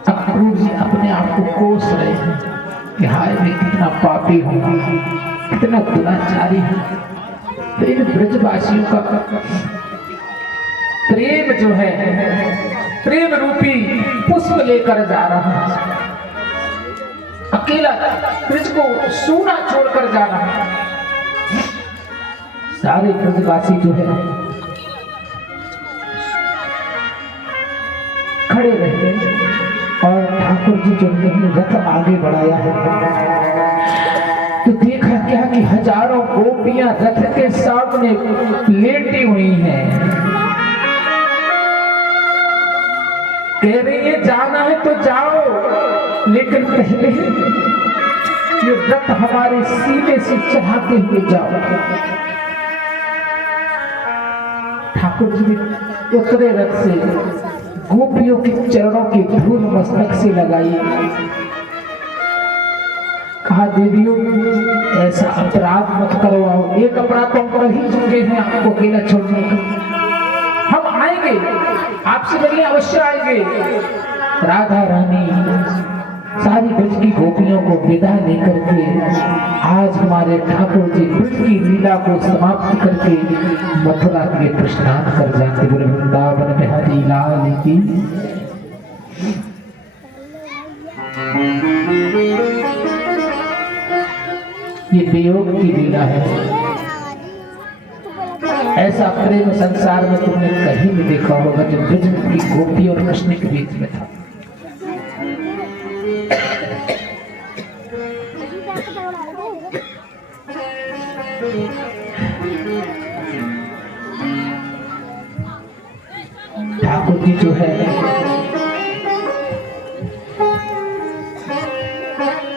अक्रूर जी अपने आप को कोस रहे हैं कि हाय मैं कितना पापी हूँ, कितना दुराचारी हूँ। तो इन ब्रजवासियों का प्रेम जो है, प्रेम रूपी पुष्प लेकर जा रहा है, अकेला ब्रज को सूना छोड़कर जा रहा है। सारे ब्रजवासी जो है खड़े रह गए और ठाकुर जी जो ने रथ आगे बढ़ाया है तो देखा क्या कि हजारों गोपियां रथ के सामने लेटी हुई हैं। कह रही है जाना है तो जाओ, लेकिन पहले ये रथ हमारे सीने से चढ़ाते हुए जाओ। ठाकुर जी ने उतरे रथ से गोपियों के चरणों की धूल मस्तक से लगाई, कहा देवियों ऐसा अपराध मत करवाओ, एक अपराध तो हम कर ही चुके हैं आपको अकेला छोड़ने का, हम आएंगे आपसे मिलने अवश्य आएंगे। राधा रानी सारी ब्रज की गोपियों को विदा लेकर के आज हमारे ठाकुर जी ब्रज की लीला को समाप्त करके मथुरा के प्रस्थान कर जाते। वृंदावन में हरि लाल की। ये वियोग की लीला है, ऐसा प्रेम संसार में तुमने कहीं नहीं देखा होगा जो ब्रज की गोपी और कृष्ण के बीच में था। ठाकुर जी जो है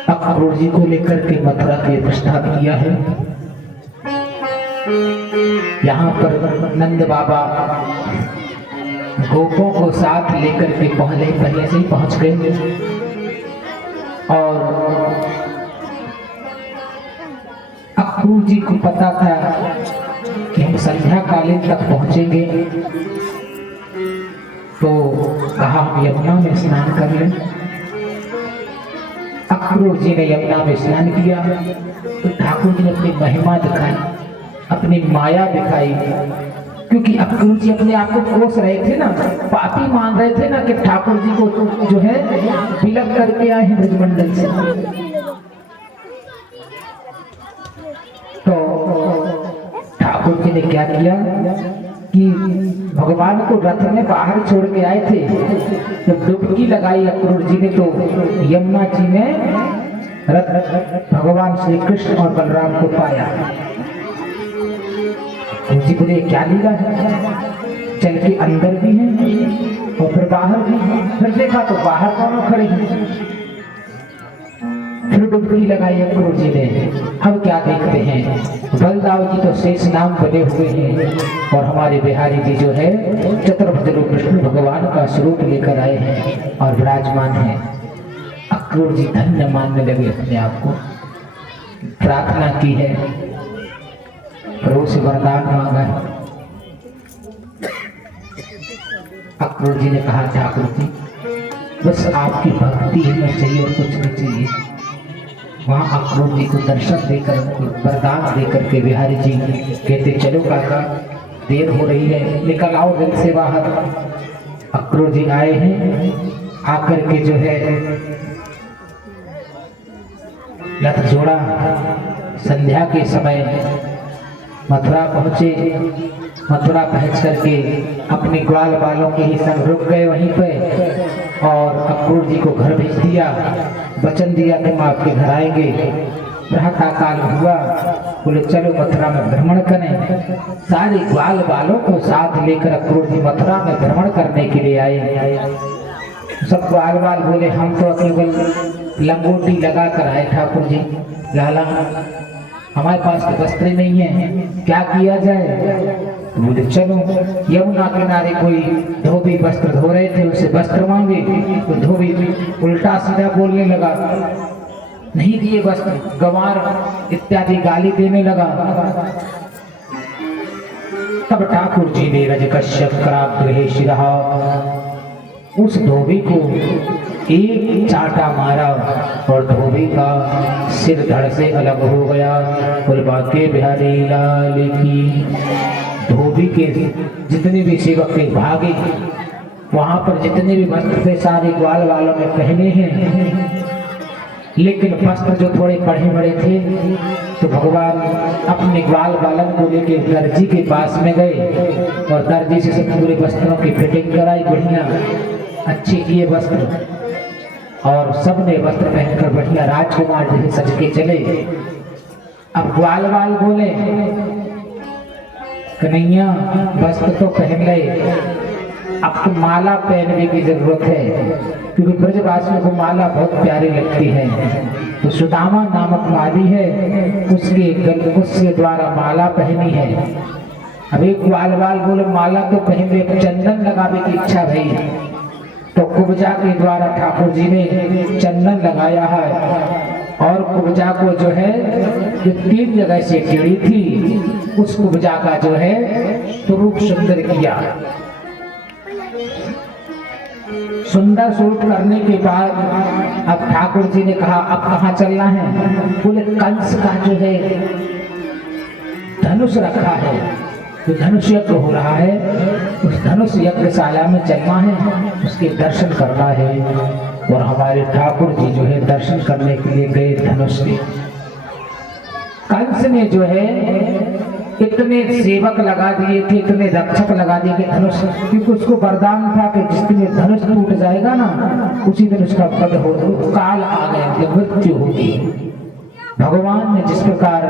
अक्रूर जी को लेकर के मथुरा के प्रस्थान किया है। यहाँ पर नंद बाबा गोपों को साथ लेकर के पहले से ही पहुंच गए और अक्रूर जी को पता था कि हम संध्या कालीन तक पहुंचेंगे, तो कहा हम यमुना में स्नान कर लें। अक्रूर जी ने यमुना में स्नान किया तो ठाकुर जी ने अपनी महिमा दिखाई, अपनी माया दिखाई, क्योंकि अक्रूर जी अपने आप को कोस रहे थे ना, पापी मान रहे थे ना कि ठाकुर जी को जो है विलग करके आए हैं ब्रजमंडल से। तो ठाकुर जी ने क्या किया कि भगवान को रथ में बाहर छोड़ के आए थे, जब डुबकी लगाई अक्रूर जी ने तो यमुना जी ने भगवान श्री कृष्ण और बलराम को पाया। जी बोले क्या लीला है, चल के अंदर भी है और फिर बाहर भी है। फिर देखा तो बाहर दोनों खड़े हैं, फिर डुबकी लगाई अक्रूर जी ने। हम क्या देखते हैं, बलदाव जी तो शेष नाम बने हुए हैं और हमारे बिहारी जी जो है चतुर्भुज रूप कृष्ण भगवान का स्वरूप लेकर आए हैं और विराजमान हैं। अक्रूर जी धन्य मानने लगे अपने आप को, प्रार्थना की है, प्रभु से वरदान मांगा है। अक्रूर जी ने कहा ठाकुर जी बस आपकी भक्ति ही नहीं चाहिए और कुछ नहीं चाहिए। वहाँ अक्रूर जी को दर्शन देकर उनको वरदान देकर के बिहारी जी कहते चलो काका देर हो रही है, निकल आओ दिल से बाहर। अक्रूर जी आए हैं, आकर के जो है लत जोड़ा। संध्या के समय मथुरा पहुंचे। मथुरा पहुंच करके अपने ग्वाल बालों के ही संग रुक गए वहीं पे और अक्रूर जी को घर भेज दिया। वचन दिया कि हम आपके घर आएंगे। प्रातः काल हुआ, बोले चलो मथुरा में भ्रमण करें। सारे ग्वाल बालों को साथ लेकर अक्रूर जी मथुरा में भ्रमण करने के लिए आए। सब ग्वाल बाल बोले हम तो केवल लंगोटी लगा कर आए ठाकुर जी, लाला हमारे पास तो वस्त्र नहीं है, क्या किया जाए। तो बोले चलो यमुना किनारे कोई धोबी वस्त्र धो रहे थे, उसे वस्त्र मांगे तो धोबी उल्टा सीधा बोलने लगा, नहीं दिए वस्त्र, गंवार इत्यादि गाली देने लगा। तब ठाकुर जी ने रज कश्यप कराग्रहे शिरहा उस धोबी को एक चाटा मारा और धोबी का सिर धड़ से अलग हो गया। बोल बाके बिहारी लाल की। धोबी के जितने भी सेवक थे भागे, वहां पर जितने भी वस्त्र थे सारे ग्वाल वालों में पहने हैं, लेकिन वस्त्र जो थोड़े पढ़े बड़े थे तो भगवान अपने ग्वाल बालन को लेके दर्जी के पास में गए और दर्जी से सब पूरे वस्त्रों की फिटिंग कराई, बढ़िया अच्छे किए वस्त्र और सबने वस्त्र पहनकर बढ़िया राजकुमार जैसे सज के चले। अब ग्वाल बाल बोले कन्हैया वस्त्र तो पहन गए, अब तो माला पहनने की जरूरत है, क्योंकि ब्रजवासियों को माला बहुत प्यारी लगती है। तो सुदामा नामक माली है, उसके द्वारा माला पहनी है। अब एक ग्वाल बाल बोले माला तो पहन ले, चंदन लगावे की इच्छा भई। तो कुब्जा के द्वारा ठाकुर जी ने चंदन लगाया है और कुब्जा को जो है जो 3 जगह से टेढ़ी थी उस कुब्जा का जो है तो रूप सुंदर किया। सुंदर स्वरूप करने के बाद अब ठाकुर जी ने कहा अब कहाँ चलना है। बोले कंस का जो है धनुष रखा है, जो धनुष यज्ञ हो रहा है उस धनुष यज्ञशाला में चलना है, उसके दर्शन करना है। और हमारे ठाकुर जी जो है दर्शन करने के लिए गए धनुष के। कंस ने जो है इतने सेवक लगा दिए थे, इतने रक्षक लगा दिए कि धनुष, क्योंकि उसको वरदान था कि जिस दिन धनुष टूट जाएगा ना उसी दिन उसका पद हो, काल आ गया, मृत्यु होगी। भगवान ने जिस प्रकार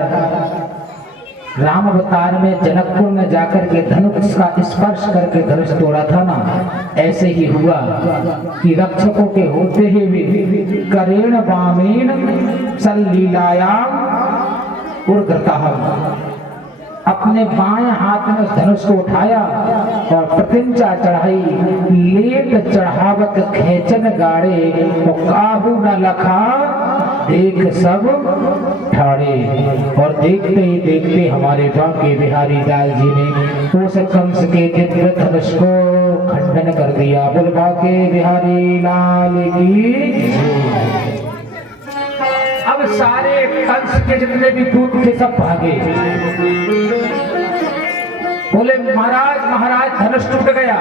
राम अवतार में जनकपुर में जाकर के धनुष का स्पर्श करके धनुष तोड़ा था ना, ऐसे ही हुआ कि रक्षकों के होते ही भी करेण वामेन सल्लीलायाम उर्ध्वतः अपने बाएं हाथ में उस धनुष को उठाया और प्रतिंचा चढ़ाई, लेट चढ़ावत खेचन गाड़े तो काहू न लखा देख सब ठाड़े। और देखते ही देखते हमारे बांके बिहारी लाल जी ने उस कंस के दिव्य धनुष को खंडन कर दिया। बोल बांके बिहारी लाल की। अब सारे कंस के जितने भी दूत थे सब भागे, बोले महाराज महाराज धनुष टूट गया,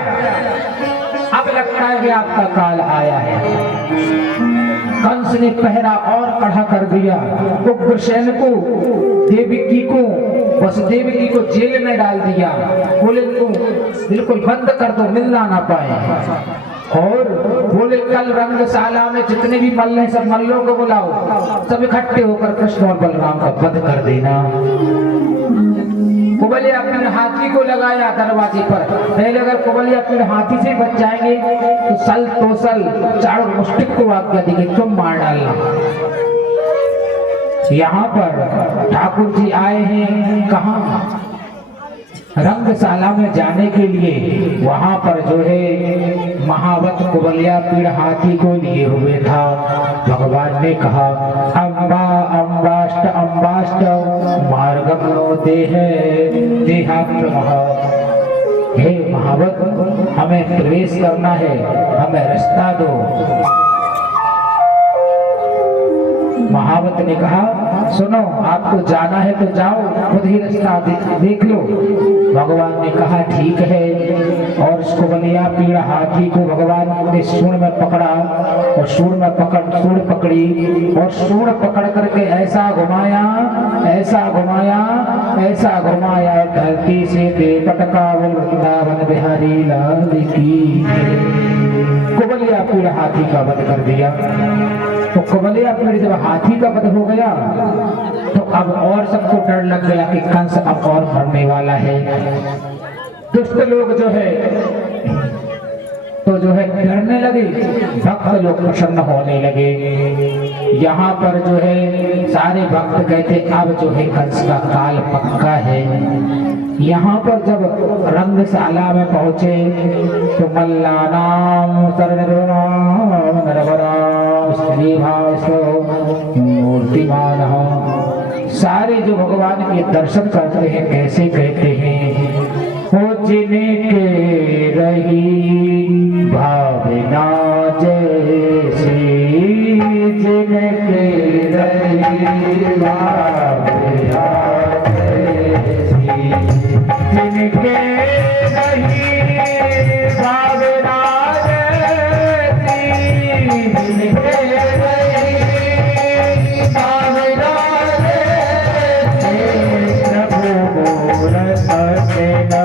अब लगता है कि आपका काल आया है। कंस ने पहरा और कड़ा कर दिया। उग्रसेन को देवकी को वसुदेवकी को जेल में डाल दिया। बोले इनको बिल्कुल बंद कर दो, मिलना ना पाए। और बोले कल रंगशाला में जितने भी मल्ल हैं सब मल्लों को बुलाओ, सब इकट्ठे होकर कृष्ण और बलराम का वध कर देना। कुबलिया अपने हाथी को लगाया दरवाजे पर। पहले अगर कुबलिया अपने हाथी से बच जाएंगे तो सल तोसल चारों मुष्टिक को आज्ञा दी कि तुम मार डालना। यहाँ पर ठाकुर जी आए हैं कहाँ? रंगशाला में जाने के लिए। वहां पर जो है महावत कुबलिया पीड़ हाथी को लिए हुए था। भगवान ने कहा अम्बा अम्बाष्ट अम्बाष्ट मार्गम नो देह देहात्मः। हे महावत हमें प्रवेश करना है, हमें रास्ता दो। महावत ने कहा सुनो आपको जाना है तो जाओ, खुद ही रास्ता देख लो। भगवान ने कहा ठीक है, और उसको बलिया पीड़ हाथी को भगवान ने सूंड में पकड़ा, और सूंड पकड़ी, और सूंड पकड़ करके ऐसा घुमाया, ऐसा घुमाया, ऐसा घुमाया, धरती से दे पटका बोल वृंदावन बिहारी लाल की। कुबलिया पीड़ हाथी का वध कर दिया। तो कुबलिया पीड़ जब हाथी का वध हो गया तो अब और सबको डर लग गया कि कंस अब और मरने वाला है। दुष्ट लोग जो है डरने लगे, भक्त लोग प्रसन्न होने लगे। यहाँ पर जो है सारे भक्त कहते अब जो है कंस का काल पक्का है। यहाँ पर जब रंगशाला में पहुंचे तो मल्लानाम मूर्तिमान सारे जो भगवान के दर्शन करते हैं कैसे कहते हैं, हो जिनके रही भावना जैसी, जिनके रही भावना जैसी, जिनके रही भावना जैसी, जिनके रही भावना जैसी, प्रभु मोर सजना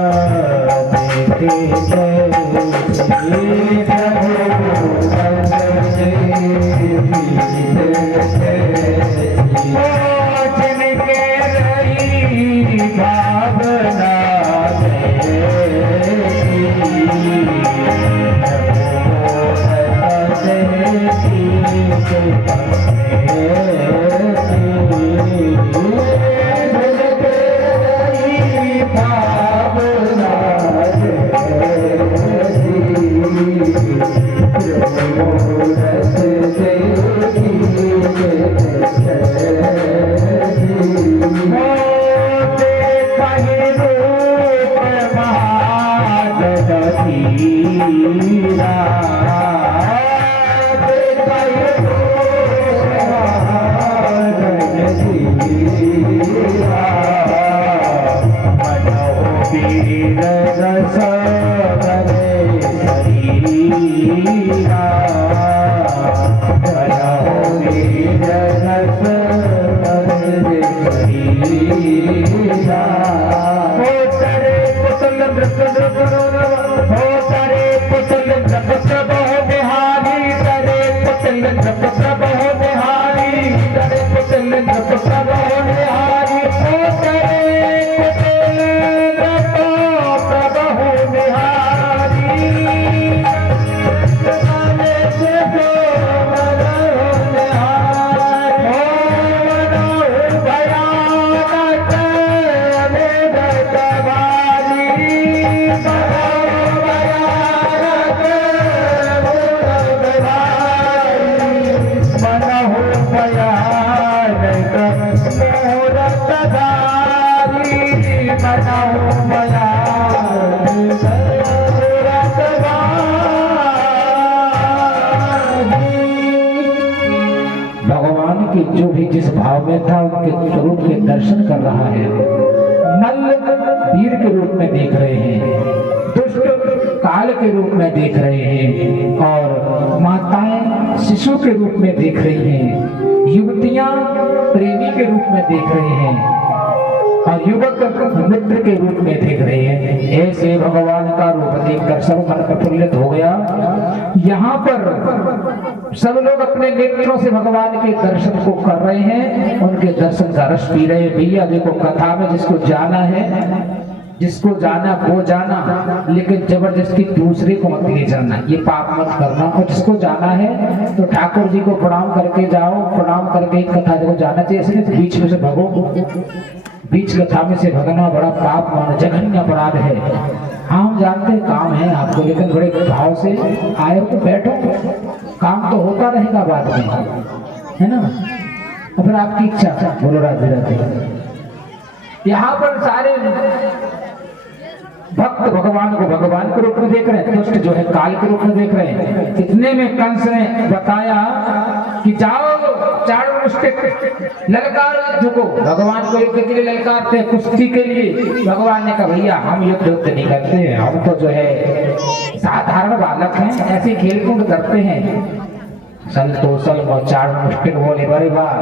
भगवान के जो भी जिस भाव में था उनके स्वरूप के दर्शन कर रहा है। मल्ल वीर के रूप में देख रहे हैं, दुष्ट काल के रूप में देख रहे हैं, और माताएं शिशु के रूप में देख रही हैं, युवतियां प्रेमी के रूप में देख रहे हैं, और युवक मित्र के रूप में देख रहे हैं। ऐसे भगवान का रूप देखकर सब मन प्रफुल्लित हो गया। यहाँ पर सब लोग अपने नेत्रों से भगवान के दर्शन को कर रहे हैं, उनके दर्शन का रस पी रहे हैं। भैया देखो कथा में जिसको जाना है, जिसको जाना वो जाना, लेकिन जबरदस्ती दूसरे को मत ले जाना, ये पाप मत करना। और जिसको जाना है तो ठाकुर जी को प्रणाम करके जाओ, प्रणाम करके कथा को जाना चाहिए। इसलिए तो बीच में से भगो, बीच कथा में से भगना बड़ा पाप माना, जघन्य अपराध है। हम जानते हैं काम है आपको, लेकिन बड़े भाव से आए हो तो बैठो, काम तो होता रहेगा बाद में, है ना। और फिर आपकी इच्छा, बोलो राधे राधे। यहाँ पर सारे भक्त भगवान को भगवान के रूप में देख रहे हैं, दुष्ट जो है काल के रूप में देख रहे हैं। इतने में कंस ने बताया कि जाओ चारों मुष्टिक ललकार युद्ध को, भगवान को युद्ध के लिए ललकारते हैं, कुश्ती के लिए। भगवान ने कहा भैया हम युद्ध नहीं करते, हम तो जो है साधारण बालक हैं, ऐसे खेल कूद करते हैं। संतोषल और चार मुष्टिक बोले बड़े वाह,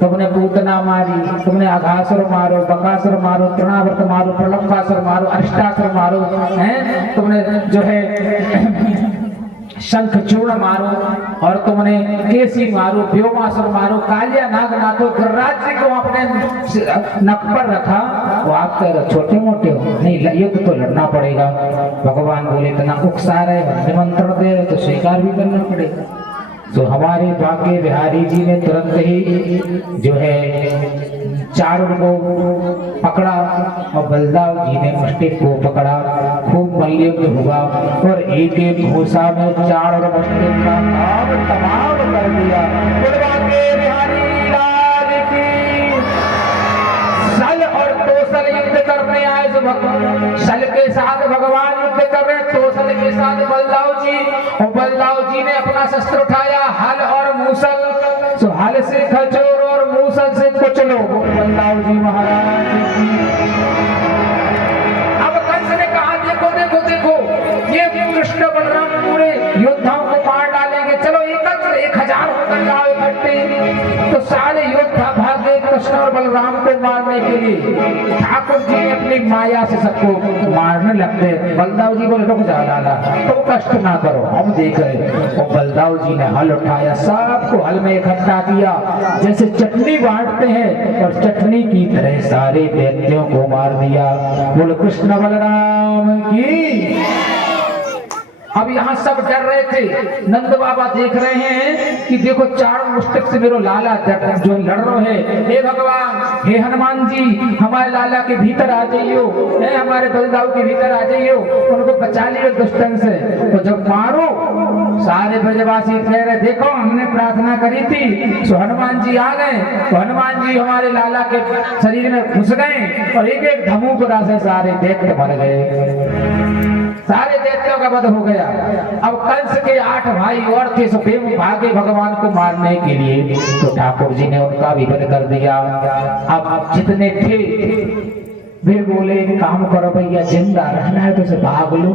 तुमने पूतना मारी, तुमने अघासुर मारो, बकासुर मारो, तृणावर्त मारो, प्रलंबासुर मारो, अरिष्टासुर मारो, हैं तुमने जो है शंख चूर्ण मारो, और तुमने केसी मारो, व्योमासुर मारो, कालिया नाग नाथो, राज्य को अपने नक पर रखा। वो आप कह रहे छोटे मोटे हो, नहीं युद्ध तो लड़ना पड़ेगा। भगवान बोले इतना उकसा रहे, निमंत्रण दे रहे तो स्वीकार भी करना पड़ेगा। तो हमारे बाके बिहारी जी ने तुरंत ही जो है चारों को पकड़ा, और बलदाव जी ने मुष्टिक को पकड़ा। खूब मल्लयुद्ध हुआ, और एक एक घोषा में चार और मुष्टिक का काम तमाम कर दिया। बाके बिहारी लाल की। सल और तोसल युद्ध करने आए, सल के साथ भगवान युद्ध कर रहे, तोसल के साथ बलदाव जी, और बलदाव जी ने अपना शस्त्र उठाया, हल और मूसल। तो हल से खचोर और मूसल से कुचलो, बलदाव जी महाराज की। अब कंस ने कहा देखो देखो देखो, ये कृष्ण बलराम पूरे योद्धाओं को मार डालेंगे, चलो एकत्र 1000 होकर जाओ इकट्ठे। तो सारे योद्धा भागे कृष्ण और बलराम को मारने के लिए। ठाकुर जी ने अपनी माया से सबको मारने लगते। बलदाव जी बोले रुक जा लाला, तो कष्ट ना करो, हम देख रहे। और बलदाव जी ने हल उठाया, सबको हल में इकट्ठा किया, जैसे चटनी बांटते हैं, और चटनी की तरह सारे दैत्यों को मार दिया। बोले कृष्ण बलराम की। अब यहाँ सब डर रहे थे। नंद बाबा देख रहे हैं कि देखो चारों मुष्टिक से मेरो लाला जो लड़ रहे हैं। हे भगवान, हे हनुमान जी, हमारे लाला के भीतर आ जाइयो, हमारे बलदाव के भीतर आ जाइयो, उनको बचा लियो दुष्टन से। तो जब मारो, सारे ब्रजवासी कह रहे देखो हमने प्रार्थना करी थी, तो हनुमान जी आ गए। तो हनुमान जी हमारे लाला के शरीर में घुस गए, और एक एक धमुकरा से सारे दैत्य मर गए, सारे दैत्यों का वध हो गया। अब कंस के 8 भाई और थे, सुप्रीम भागे भगवान को मारने के लिए। तो ठाकुर जी ने उनका भी वध कर दिया। अब जितने थे वे बोले काम करो भैया, जिंदा रहना है तो से भाग लो।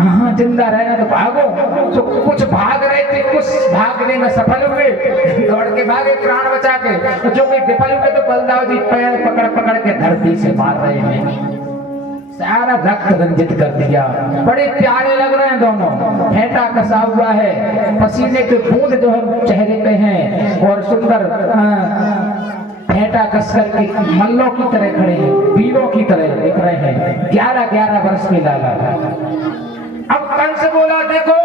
हाँ जिंदा रहना तो भागो। तो कुछ भाग रहे थे, कुछ भागने में सफल हुए, दौड़ के भागे प्राण बचा के। तो जो कोई विफल हुए तो बलदाव जी पैर पकड़ पकड़ के धरती से मार रहे हैं, सारा रक्त रंजित कर दिया। बड़े प्यारे लग रहे हैं दोनों, फेंटा कसा हुआ है, पसीने के बूंद जो है चेहरे पे हैं, और सुंदर फेंटा कसकर के मल्लों की तरह खड़े हैं, वीरों की तरह दिख रहे हैं। 11-11 वर्ष के लाला। अब कंस बोला देखो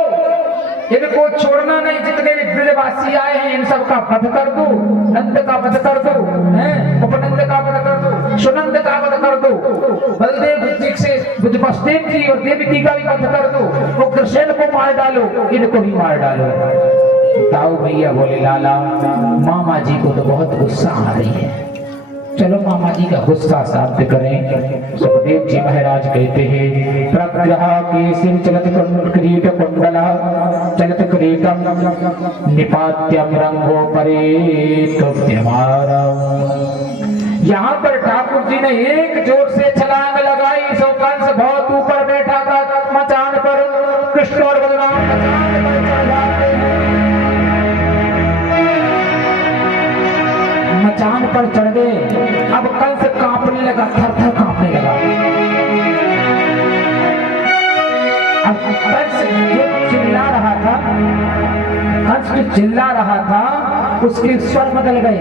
इनको छोड़ना नहीं, जितने भी ब्रजवासी आए हैं इन सब का वध कर दो, नंद का वध कर दो, उपनंद का वध कर दो, सुनंद का वध कर दो, बलदेव जी से वसुदेव जी और देवकी का भी वध कर दो, उग्रसेन को मार डालो, इनको भी मार डालो। ताऊ भैया बोले लाला मामा जी को तो बहुत गुस्सा आ रही है, चलो मामा जी का गुस्सा शांत करें। सुखदेव जी महाराज कहते हैं प्रग्रह केसिं चलत किरीट कुंडल चलत किरीटम निपात्यम रंगोपरे तुभ्यमारा। यहाँ पर ठाकुर जी ने एक जोर से छलांग लगाई। सो कंस बहुत ऊपर बैठा था मचान पर, कृष्ण और बलराम मचान पर चढ़ जाते हैं। मचान पर चढ़ गए। अब कंस कांपने लगा, थर-थर कांपने लगा। अब कंस जो चिल्ला रहा था, कंस जो चिल्ला रहा था उसके स्वर बदल गए।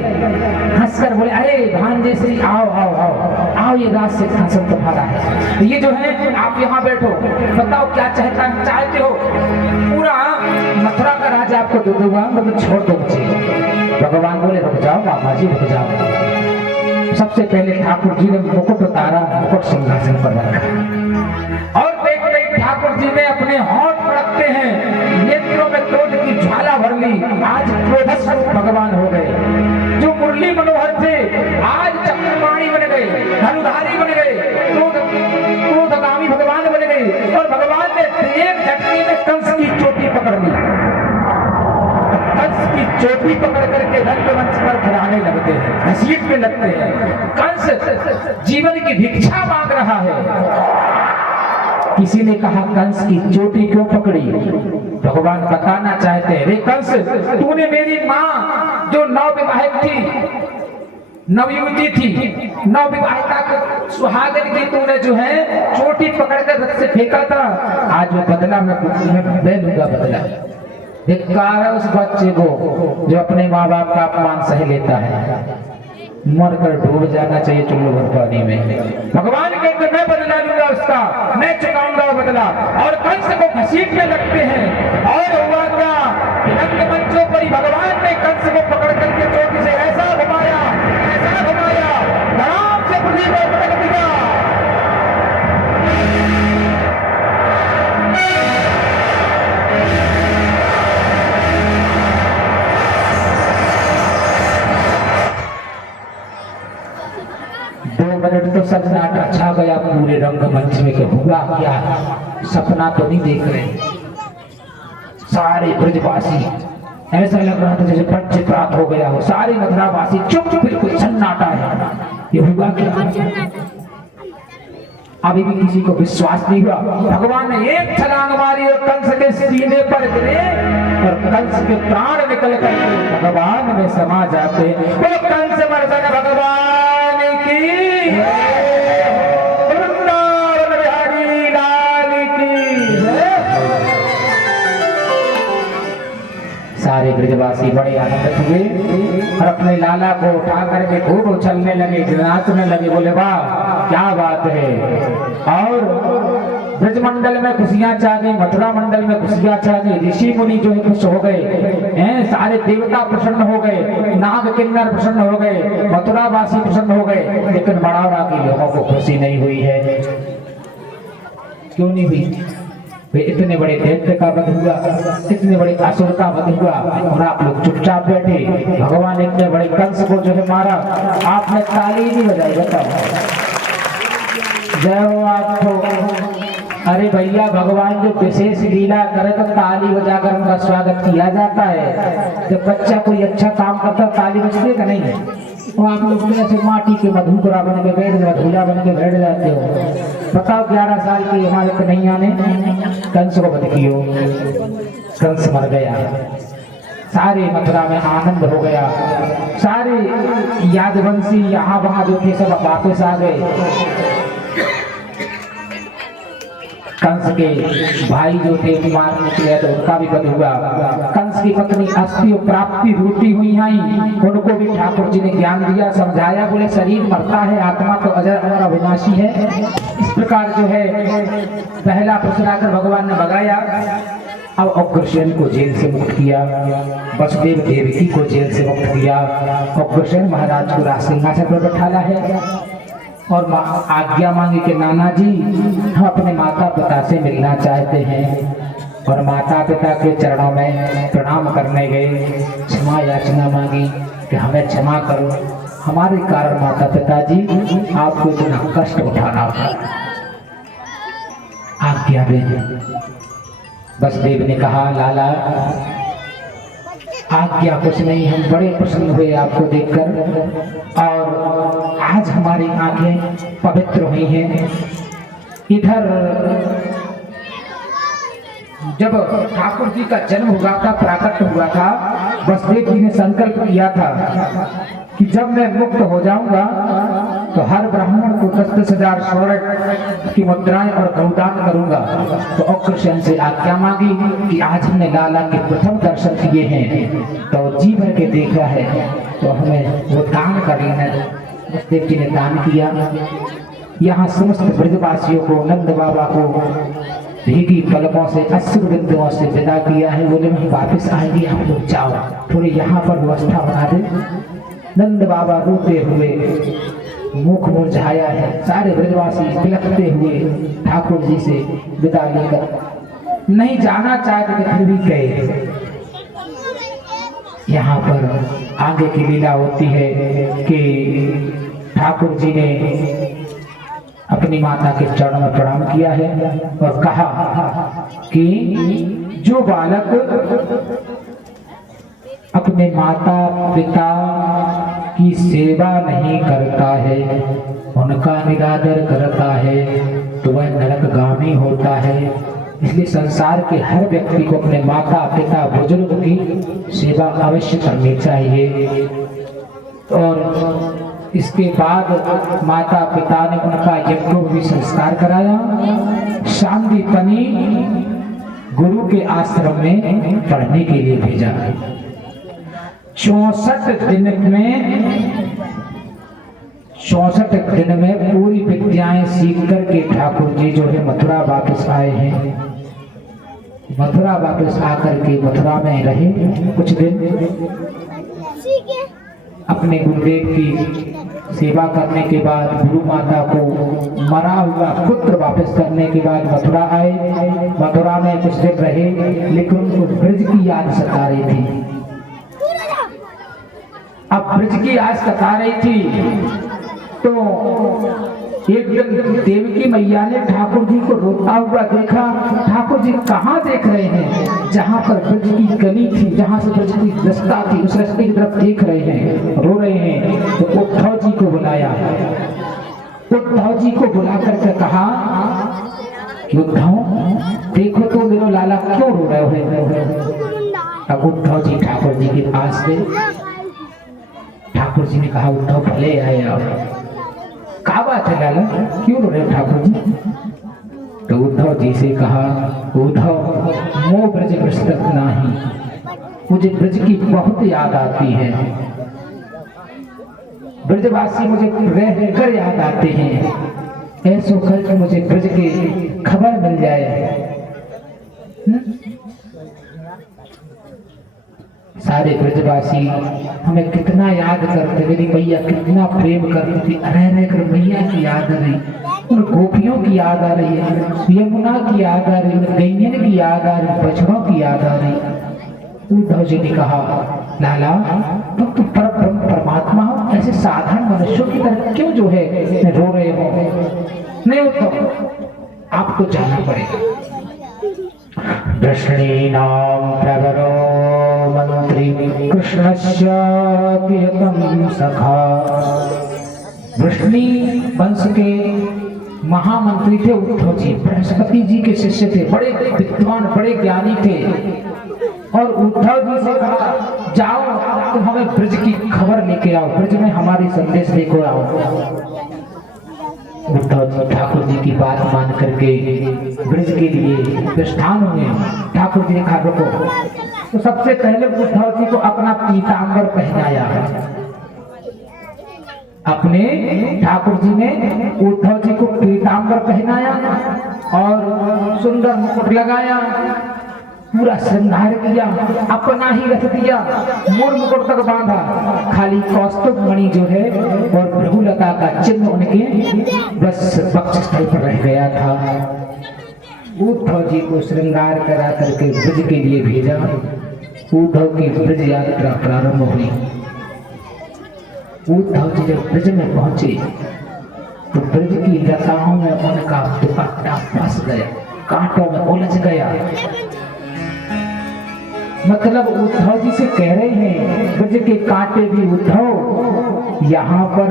हंसकर बोले अरे भांजे श्री आओ आओ आओ आओ, ये राज से शासन तुम्हारा है। ये जो है आप यहाँ बैठो, बताओ क्या चाहते हो। पूरा मथुरा का राज आपको दे दूंगा, मतलब छोड़ दो मुझे। भगवान बोले रुक जाओ मामा जी रुक जाओ। सबसे पहले ठाकुर जी ने मुकुट उतारा, मुकुट सिंहासन पर रखा, और देखते ही ठाकुर जी ने अपने होंठ फड़कते हैं, नेत्रों में क्रोध की ज्वाला भर ली। आज क्रोधस्वरूप भगवान हो गए। जो मुरली मनोहर थे आज चक्रपाणी बन गए, धनुधारी बन गए, क्रोधगामी भगवान बन गए। और भगवान ने एक झटके में कंस की चोटी पकड़ ली। कंस की चोटी पकड़ करके रंगमंच पर खड़ाने लगते हैं, घसीटने लगते हैं। कंस जीवन की भिक्षा मांग रहा है। किसी ने कहा कंस की चोटी क्यों पकड़ी? भगवान बताना चाहते हैं, रे कंस, तूने मेरी माँ जो नवविवाहित थी, नवयुवती थी, नवविवाहिता को सुहागन की तूने जो है चोटी पकड़कर रथ से फेंका था। आज वो बदला मैं लूंगा बदला। धिक्कार है उस बच्चे को जो अपने माँ बाप का अपमान सह लेता है। मर कर डूब जाना चाहिए चुल्लू भर पानी में। भगवान कहते मैं बदला लूंगा उसका, मैं चुकाऊंगा बदला। और कंस को घसीटने लगते हैं। और हुआ क्या? रंगमंचों पर ही भगवान ने कंस को पकड़ करके चोटी से ऐसा घुमाया, धड़ाम से पृथ्वी पर पटक दिया। मिनट तो सन्नाटा छा गया पूरे रंगमंच में कि हुआ क्या? सपना तो नहीं देख रहे। सारे ब्रजवासी ऐसा लग रहा था जैसे पक्षपात हो गया हो। सारे मथुरावासी चुप, बिल्कुल सन्नाटा है। ये हुआ क्या? अभी भी किसी को विश्वास नहीं हुआ। भगवान ने एक छलांग मारी और कंस के सीने पर गिरे और कंस के प्राण निकल कर भगवान में समा जाते। वो कंस मर्दन भगवान की, वृंदावन बिहारी लाल की। सारे ब्रजवासी बड़े आनंदित हुए और अपने लाला को उठा करके खूब उछलने लगे, नाचने लगे। बोले वाह क्या बात है। और ब्रजमंडल में खुशियां छा गई, मथुरा मंडल में खुशियां छा गई। ऋषि मुनि जो है खुश हो गए हैं, सारे देवता प्रसन्न हो गए, नाग किन्नर प्रसन्न हो गए, मथुरावासी प्रसन्न हो गए। लेकिन बड़ावरा के लोगों को खुशी नहीं हुई है। क्यों नहीं हुई? वे इतने बड़े दैत्य का वध हुआ, इतने बड़े असुर का वध हुआ और आप लोग चुपचाप बैठे। भगवान इतने बड़े कंस को जो है मारा, आपने ताली नहीं बजाई। बताओ जय हो आपको। अरे भैया, भगवान जो विशेष लीला करे तो ताली बजाकर उनका स्वागत किया जाता है। जब बच्चा कोई अच्छा काम करता ताली बजती है कि नहीं? वो आप लोग ऐसे माटी के मधुकरा बन के बैठ, मधुला बन के बैठ जाते हो। बताओ 11 साल की हमारे कन्हैया ने कंस को वध किया, कंस मर गया। सारे मथुरा में आनंद हो गया। सारे यादवंशी यहाँ वहां जो थे सब वापस आ गए। कंस के भाई जो थे मार निकले तो उनका भी वध हुआ। कंस की पत्नी अस्थि प्राप्ति रूठी हुई आई, उनको भी ठाकुर जी ने ज्ञान दिया, समझाया। बोले शरीर मरता है, आत्मा तो अजर अमर अविनाशी है। इस प्रकार जो है पहला पुष्कर भगवान ने भगाया। अब अग्रसेन को जेल से मुक्त किया, वसुदेव देवकी को जेल से मुक्त किया। अग्रसेन महाराज को राज सिंहासन पर बैठाला है और आज्ञा मांगी कि नाना जी हम अपने माता पिता से मिलना चाहते हैं। और माता पिता के चरणों में प्रणाम करने गए, क्षमा याचना मांगी कि हमें क्षमा करो, हमारे कारण माता पिताजी आपको इतना कष्ट उठाना पड़ा, आज्ञा दे। वसुदेव ने कहा लाला आज्ञा कुछ नहीं, हम बड़े प्रसन्न हुए आपको देखकर और आज हमारी आंखें पवित्र हुई हैं। इधर जब ठाकुर जी का जन्म हुआ था, प्राकट्य हुआ था, वसुदेव जी ने संकल्प किया था कि जब मैं मुक्त हो जाऊंगा तो हर ब्राह्मण को 10,000 स्वर्ण की मुद्राएं और गौदान करूंगा। तो अग्रसेन से आज्ञा मांगी कि आज हमने लाला के प्रथम दर्शन किए हैं तो जी भर के देखा है तो हमें वो दान कर लेना। वसुदेव जी ने दान किया। यहाँ समस्त ब्रजवासियों को, नंद बाबा को भीगी पलकों से, अश्रु बिंदुओं से विदा किया है। बोले हम वापस आएंगे, हम लोग जाओ, थोड़ी यहाँ पर व्यवस्था बना दे। नंद बाबा रोते हुए, मुख मुरझाया है। सारे ब्रजवासी बिलखते हुए ठाकुर जी से विदा लेकर नहीं जाना चाहते थे, फिर भी गए। यहाँ पर आगे की लीला होती है कि ठाकुर जी ने अपनी माता के चरणों में प्रणाम किया है और कहा कि जो बालक अपने माता पिता की सेवा नहीं करता है, उनका निरादर करता है, तो वह नरकगामी होता है। इसलिए संसार के हर व्यक्ति को अपने माता पिता बुजुर्ग की सेवा अवश्य करनी चाहिए। और इसके बाद माता पिता ने उनका यज्ञोपवीत संस्कार कराया, शांतिपनी गुरु के आश्रम में पढ़ने के लिए भेजा। 64 दिन में पूरी विद्याएं सीख करके ठाकुर जी जो है मथुरा वापस आए हैं। मथुरा वापस आकर के मथुरा में रहे कुछ दिन, अपने गुरुदेव की सेवा करने के बाद गुरु माता को मरा हुआ पुत्र वापस करने के बाद मथुरा आए। मथुरा में कुछ दिन रहे, लेकिन उनको ब्रज की याद सता रही थी। अब ब्रज की याद सता रही थी तो एक दिन देवकी मैया ने ठाकुर जी को रोता हुआ देखा। ठाकुर जी कहाँ देख रहे हैं? जहाँ पर ब्रज की गली थी, जहाँ से ब्रज की रास्ता थी, उस रास्ते की तरफ देख रहे हैं, रो रहे हैं। तो उद्धव जी को बुलाया। उद्धव जी को बुला करके कहा कि उद्धव देखो तो मेरे लाला क्यों रो रहे हो? अब उद्धव जी ठाकुर जी के पास गए। ठाकुर जी ने कहा उद्धव भले आए आप, क्या बात है लाला, क्यों रो रहे हो ठाकुर जी? तो उद्धव जी से कहा उद्धव मोह ब्रज पुस्तक नहीं, मुझे ब्रज की बहुत याद आती है। ब्रजवासी मुझे रह कर याद आते हैं, ऐसो करके मुझे ब्रज की खबर मिल जाए। सारे ब्रजवासी हमें कितना याद करते, मेरी मैया कितना प्रेम करती थी, रह रह कर मैया की याद आ रही, उन गोपियों की याद आ रही है, यमुना की याद आ रही, गैयन की याद आ रही, बछड़ों की याद आ रही। उद्धव जी ने कहा लाला तुम तो परब्रह्म परमात्मा हो, ऐसे साधारण मनुष्यों की तरह क्यों जो है रो रहे हो? नहीं उद्धव आपको जाना पड़ेगा। वृष्णीनां प्रवरो मंत्री कृष्णस्य प्रियतम सखा। वृष्णी वंश के महामंत्री थे उद्धव जी, बृहस्पति जी के शिष्य थे, बड़े विद्वान बड़े ज्ञानी थे। और उद्धव जी से कहा जाओ तुम हमें ब्रज की खबर लेके आओ, ब्रज में हमारी संदेश लेकर आओ। उद्धव जी ठाकुर जी की बात मान करके ब्रज के लिए प्रस्थान हुए। ठाकुर जी ने कहा रुको, तो सबसे पहले उद्धव जी को अपना पीतांबर पहनाया। अपने ठाकुर जी ने उद्धव जी को पीतांबर पहनाया और सुंदर मुकुट लगाया, पूरा श्रृंगार किया, अपना ही रख दिया, मोर मुकुट तक बांधा, खाली कौस्तुभ मणि जो है और भृगुलता का चिन्ह उनके बस वक्षस्थल पर रह गया था। उद्धव जी को श्रृंगार करा करके ब्रज के लिए भेजा। उद्धव की ब्रज यात्रा प्रारंभ हुई। उद्धव जी जब ब्रज में पहुंचे तो ब्रज की लताओं में उनका दुपट्टा फंस गया, कांटों में उलझ गया। मतलब उद्धव जी से कह रहे हैं ब्रज के कांटे भी उद्धव, यहाँ पर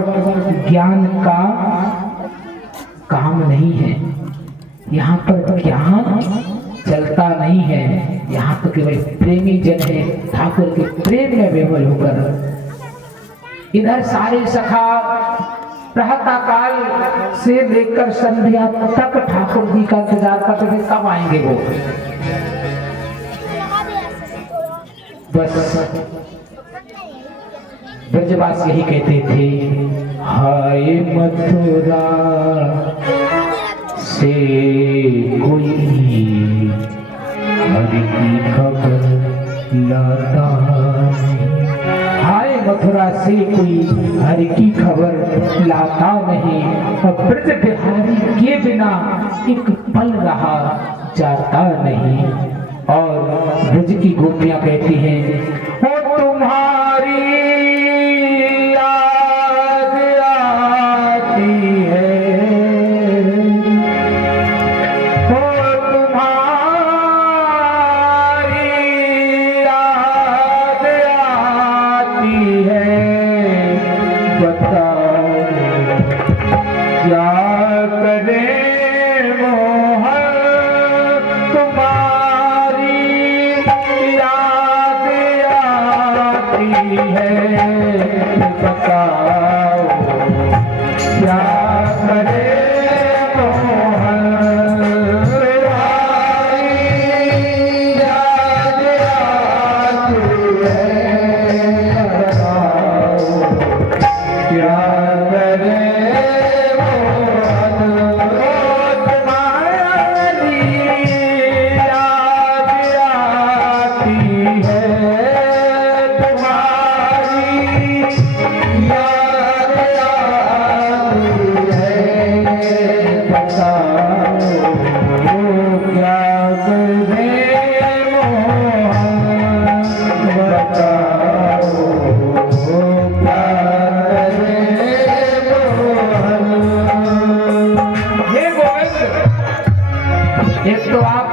ज्ञान का काम नहीं है, यहाँ पर ज्ञान चलता नहीं है, यहाँ तो केवल प्रेमी जन है, ठाकुर के प्रेम में विवल होकर। इधर सारे सखा प्रातः काल से लेकर संध्या तक ठाकुर जी का इंतजार करते थे कब आएंगे वो। बस ब्रजवासी यही कहते थे हाय मथुरा से कोई हरि की खबर लाता, हाय मथुरा से कोई हरि की खबर लाता नहीं, और ब्रज बिहारी के बिना एक पल रहा जाता नहीं। और ब्रज की गोपियां कहती हैं ओ तुम्हारी याद आती है, ओ तुम्हारी याद बताओ क्या करे मोहन याद आती है बताओ क्या करे मोहन तुम्हारी याद आती है तुम्हारी याद आती है बताओ क्या करे मोहन बताओ क्या करे मोहन। ये गोविंद, एक तो आप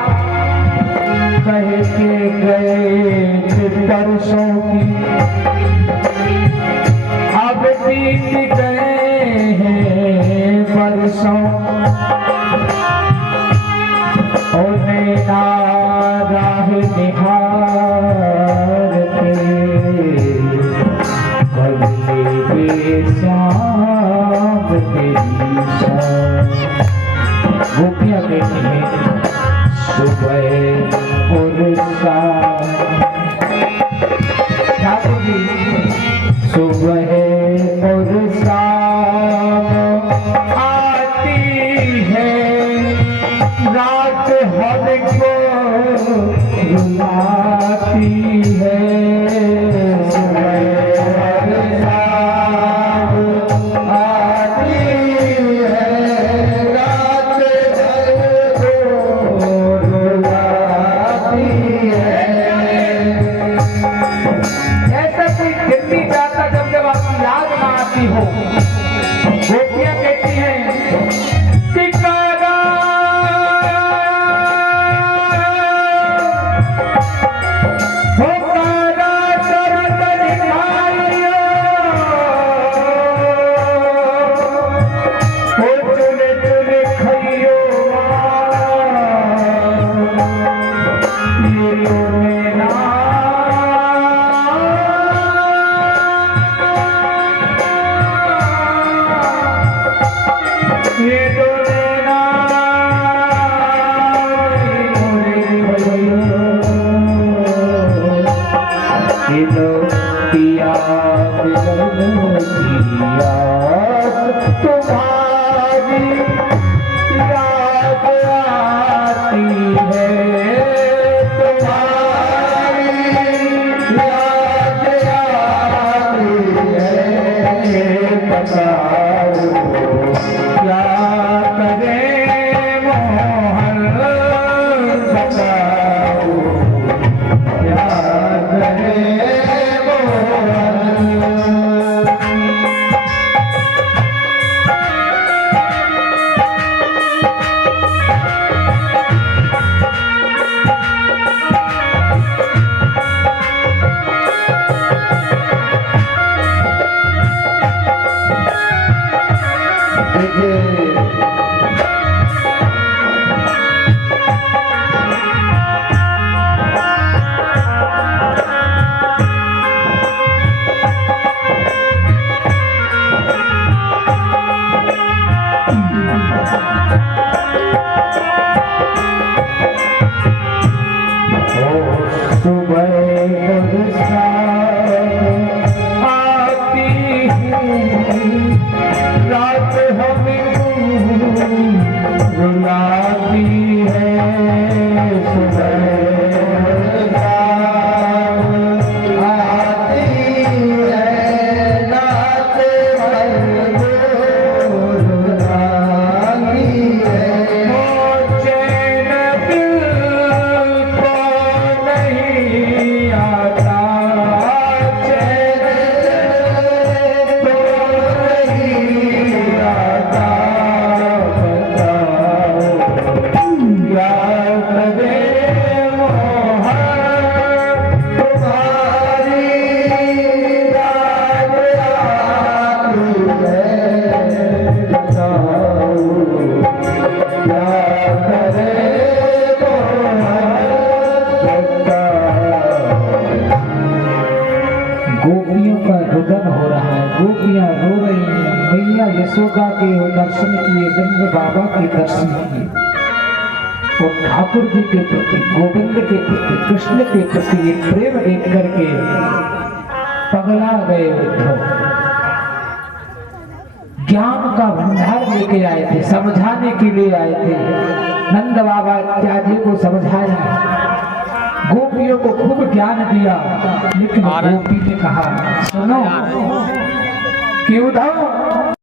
कह के गए थे परसों की अब बीत गए हैं बरसों और नैना राह निहारते कभी बेसाब तेरी शाम। गोपियाँ कहती हैं सुबह और शाम ठाकुर जी सुबह और शाम आती है रात हमको रुलाती है सुबह और शाम आती है रात हमको रुलाती है। ऐसा कोई दिन नहीं जाता जब जब आपकी याद ना आती हो। गोपियां कहती हैं कि कागा हो कागा शरद निभाइयो हो चुने चुने खइयो ये में ना ये तो लेना ये तो पिया पिया तुम्हारी याद आती है तुम्हारी याद आती है बताओ क्या करे मोहन बताओ क्या करे मोहन। का रुदन हो रहा है, गोपियां रो रही हैं। मैया यशोदा के दर्शन किए, नंद बाबा के दर्शन किए और ठाकुर जी के प्रति, गोविंद के प्रति, कृष्ण के प्रति ये प्रेम देख करके पगला गए उद्धव। ज्ञान का भंडार लेके आए थे, समझाने के लिए आए थे। नंद बाबा इत्यादि को समझाया, गोपियों को खूब ज्ञान दिया, लेकिन गोपी ने कहा सुनो कि उद्धव